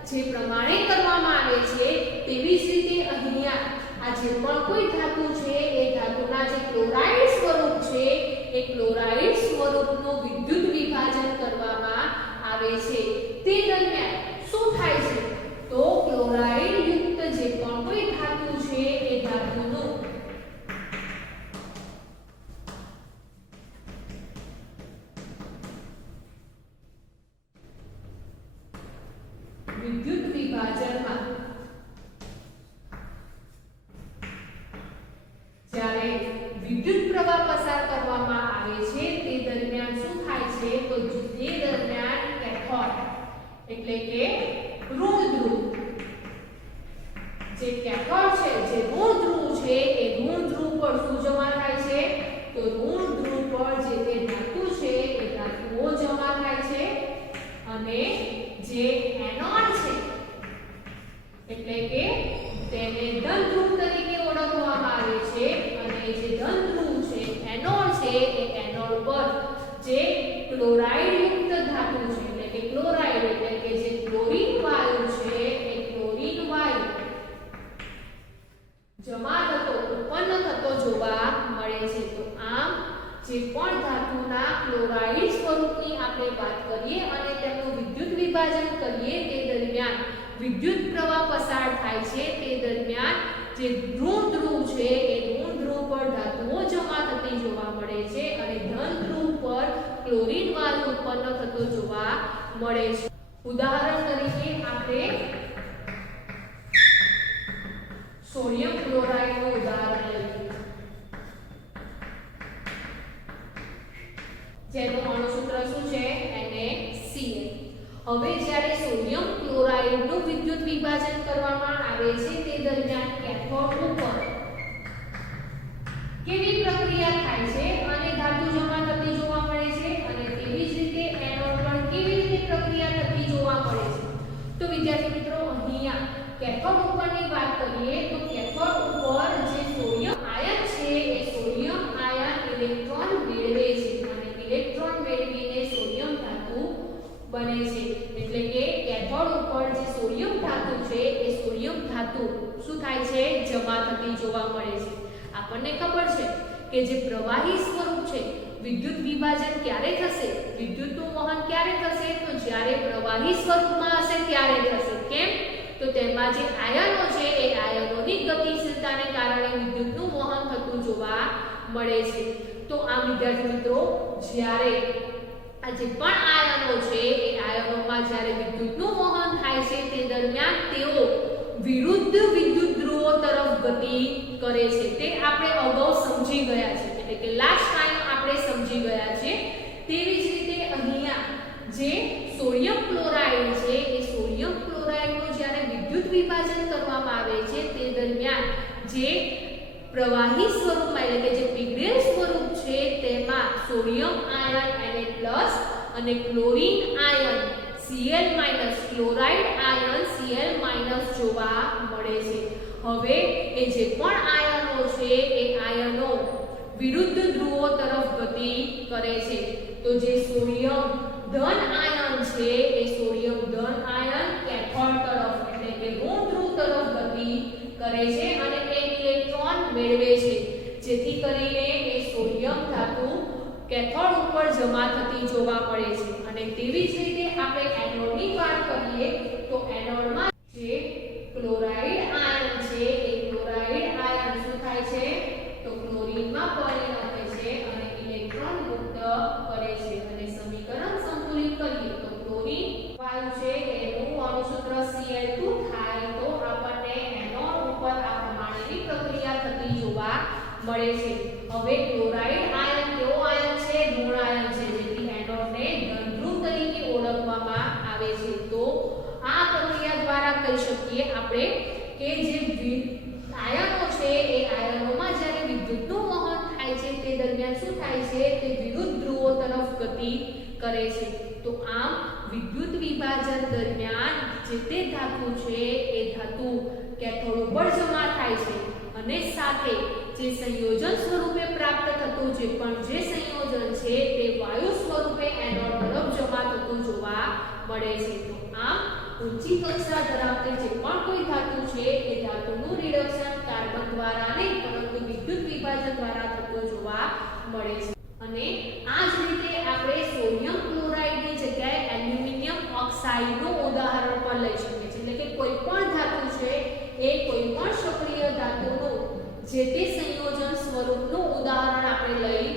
જે પ્રમાણે કરવામાં આવે છે તેવી જ રીતે અહીંયા આ જે પણ કોઈ ધાતુ છે એ ધાતુના જે ક્લોરાઇડ સ્વરૂપ છે એ ક્લોરાઇડ સ્વરૂપનું વિદ્યુત વિભાજન કરવામાં આવે છે. તે દરમિયાન શું થાય છે? તો ક્લોરાઇડ યુક્ત જે પણ કોઈ ધાતુ છે એ ધાતુનું વિદ્યુત વિભાજનમાં જ્યારે વિદ્યુત પ્રવાહ પસાર કરવામાં આવે છે તે દરમિયાન શું થાય છે? તો તે દરમિયાન કેથોડ એટલે કે ઋણ ધ્રુવ, જે કેથોડ છે જે ઋણ ધ્રુવ છે એ ઋણ ધ્રુવ પર શું જમા થાય છે? તો ઋણ ધ્રુવ પર જે તે ધાતુ છે એ ધાતુઓ જમા થાય છે. અને જે એનોડ છે એટલે કે તેને ધન ધ્રુવ તરીકે ઓળખવામાં આવે છે. અને જે ધન ધ્રુવ છે એનોડ છે એ એનોડ પર જે ક્લોરાઇડ યુક્ત ધાતુ છે એટલે કે ક્લોરાઇડ એટલે કે જે ક્લોરીન વાયુ છે એ ક્લોરીન વાયુ જમા થતો ઉત્પન્ન થતો જોવા મળે છે. તો આમ જે પણ ધાતુના ક્લોરાઇડ સ્વરૂપની આપણે વાત કરીએ અને તેમનું વિદ્યુત વિભાજન કરીએ તે દરમિયાન વિદ્યુત પ્રવાહ પસાર થાય છે. તે દરમિયાન જે ઋણ ધ્રુવ છે એ ઋણ ધ્રુવ પર ધાતુઓ જમા થતી જોવા મળે છે અને ધન ધ્રુવ પર ક્લોરીન વાયુ ઉત્પન્ન થતો જોવા મળે છે. ઉદાહરણ તરીકે આપણે સોડિયમ ક્લોરાઇડનું ઉદાહરણ લઈએ, જેનું અણુસૂત્ર શું છે? NaCl. હવે જ્યારે સોડિયમ ક્લોરાઇડનું વિદ્યુત વિભાજન કરવામાં આવે છે તે દરમિયાન કેથોડ ઉપર કેવી પ્રક્રિયા થાય છે અને ધાતુ જમા થતી જોવા મળે છે અને તેવી જ રીતે એનોડ પર કેવી રીતે પ્રક્રિયા થતી જોવા મળે છે. તો વિદ્યાર્થી મિત્રો, અહીંયા કેથોડ ઉપરની વાત કરીએ તો કેથોડ ઉપર જે સોડિયમ આયન છે એ સોડિયમ આયન ઇલેક્ટ્રોન મેળવે છે અને ઇલેક્ટ્રોન મેળવીને સોડિયમ ધાતુ બને છે. એટલે કે કેથોડ ઉપર જે સોડિયમ ધાતુ છે એ સોડિયમ ધાતુ શું થાય છે? જમા થતી જોવા મળે છે. આપણને ખબર છે કે જે પ્રવાહી સ્વરૂપ છે, વિદ્યુત વિભાજન ક્યારે થશે, વિદ્યુતનું વહન ક્યારે થશે, તો જ્યારે પ્રવાહી સ્વરૂપમાં હશે ત્યારે થશે. કેમ? તો તેમાં જે આયનો છે એ આયનોની ગતિશીલતાને કારણે વિદ્યુતનું વહન થતું જોવા મળે છે. તો આ વિદ્યાર્થી મિત્રો, જ્યારે આ જે પણ આયનો છે એ આયનોમાં જ્યારે વિદ્યુતનું વહન થાય છે તે દરમિયાન તેઓ વિરુદ્ધ વિદ્યુત ધ્રુવો તરફ ગતિ કરે છે. તે આપણે અગાઉ સમજી ગયા છે, એટલે કે લાસ્ટ ટાઈમ આપણે સમજી ગયા છે. તેવી જ રીતે અહીંયા જે સોડિયમ ક્લોરાઇડ છે એ સોડિયમ ક્લોરાઇડનું જ્યારે વિદ્યુત વિભાજન કરવામાં આવે છે તે દરમિયાન જે પ્રવાહી સ્વરૂપમાં એટલે કે જે પીગળેલ સ્વરૂપ છે તેમાં સોડિયમ આયન Na+ અને chlorine ion Cl- chloride ion Cl- જોવા મળે છે. હવે એ જે પણ આયનો છે એ આયનો વિરુદ્ધ ધ્રુવો તરફ ગતિ કરે છે. તો જે સોડિયમ ધન આયન છે એ સોડિયમ ધન આયન કેથોડ તરફ એટલે કે ઋણ ધ્રુવ તરફ ગતિ કરે છે અને એક ઇલેક્ટ્રોન મેળવે છે, જેથી કરીને એ સોડિયમ ધાતુ કેથોડ ઉપર જમા થતી જોવા મળે છે. અને તેવી જ રીતે આપણે એનોડની વાત કરીએ તો એનોડમાં જે ક્લોરાઇડ આયન છે એ ક્લોરાઇડ આયન શું થાય છે, તો ક્લોરીનમાં પરિણમે છે અને ઇલેક્ટ્રોન મુક્ત કરે છે. અને સમીકરણ સંતુલિત કરીએ તો ક્લોરીન વાયુ છે એનું અણુસૂત્ર Cl2 થાય તો આપણને એનોડ ઉપર આ પ્રમાણેની પ્રક્રિયા થતી જોવા મળે છે. હવે ક્લોરાઇડ આયન કેવો આયન છે, ઋણ આયન છે, જેથી એનોડને ધનધ્રુવ તરીકે ઓળખવામાં આવે છે. તો આ પ્રક્રિયા દ્વારા કહી શકીએ આપણે કે જે આયનો છે એ આયનોમાં જ્યારે વિદ્યુતનું વહન થાય છે તે દરમિયાન શું થાય છે, તે વિરુદ્ધ ધ્રુવો તરફ ગતિ કરે છે. તો આમ વિદ્યુત વિભાજન દરમિયાન જે તે ધાતુ છે એ ધાતુ કેથોડ ઉપર જમા થાય છે અને સાથે જે સંયોજન સ્વરૂપે પ્રાપ્ત થતું જે સંયોજન છે તે વાયુ સ્વરૂપે એનોડ તરફ જમા થતું જોવા મળે છે. તો આમ ઊંચી કક્ષા ધરાવતી જે પણ કોઈ ધાતુ છે એ ધાતુનું રિડક્શન કાર્બન દ્વારા નહીં પરંતુ વિદ્યુત વિભાજન દ્વારા થતું જોવા મળે છે. અને આ જ રીતે આપણે સોડિયમ ક્લોરાઇડની જગ્યાએ એલ્યુમિનિયમ ઓક્સાઇડનું ઉદાહરણ પણ લઈ શકીએ છીએ. એટલે કે કોઈ પણ ધાતુ છે એ કોઈ પણ સક્રિય ધાતુનું જે તે સંયોજન સ્વરૂપનું ઉદાહરણ આપણે લઈ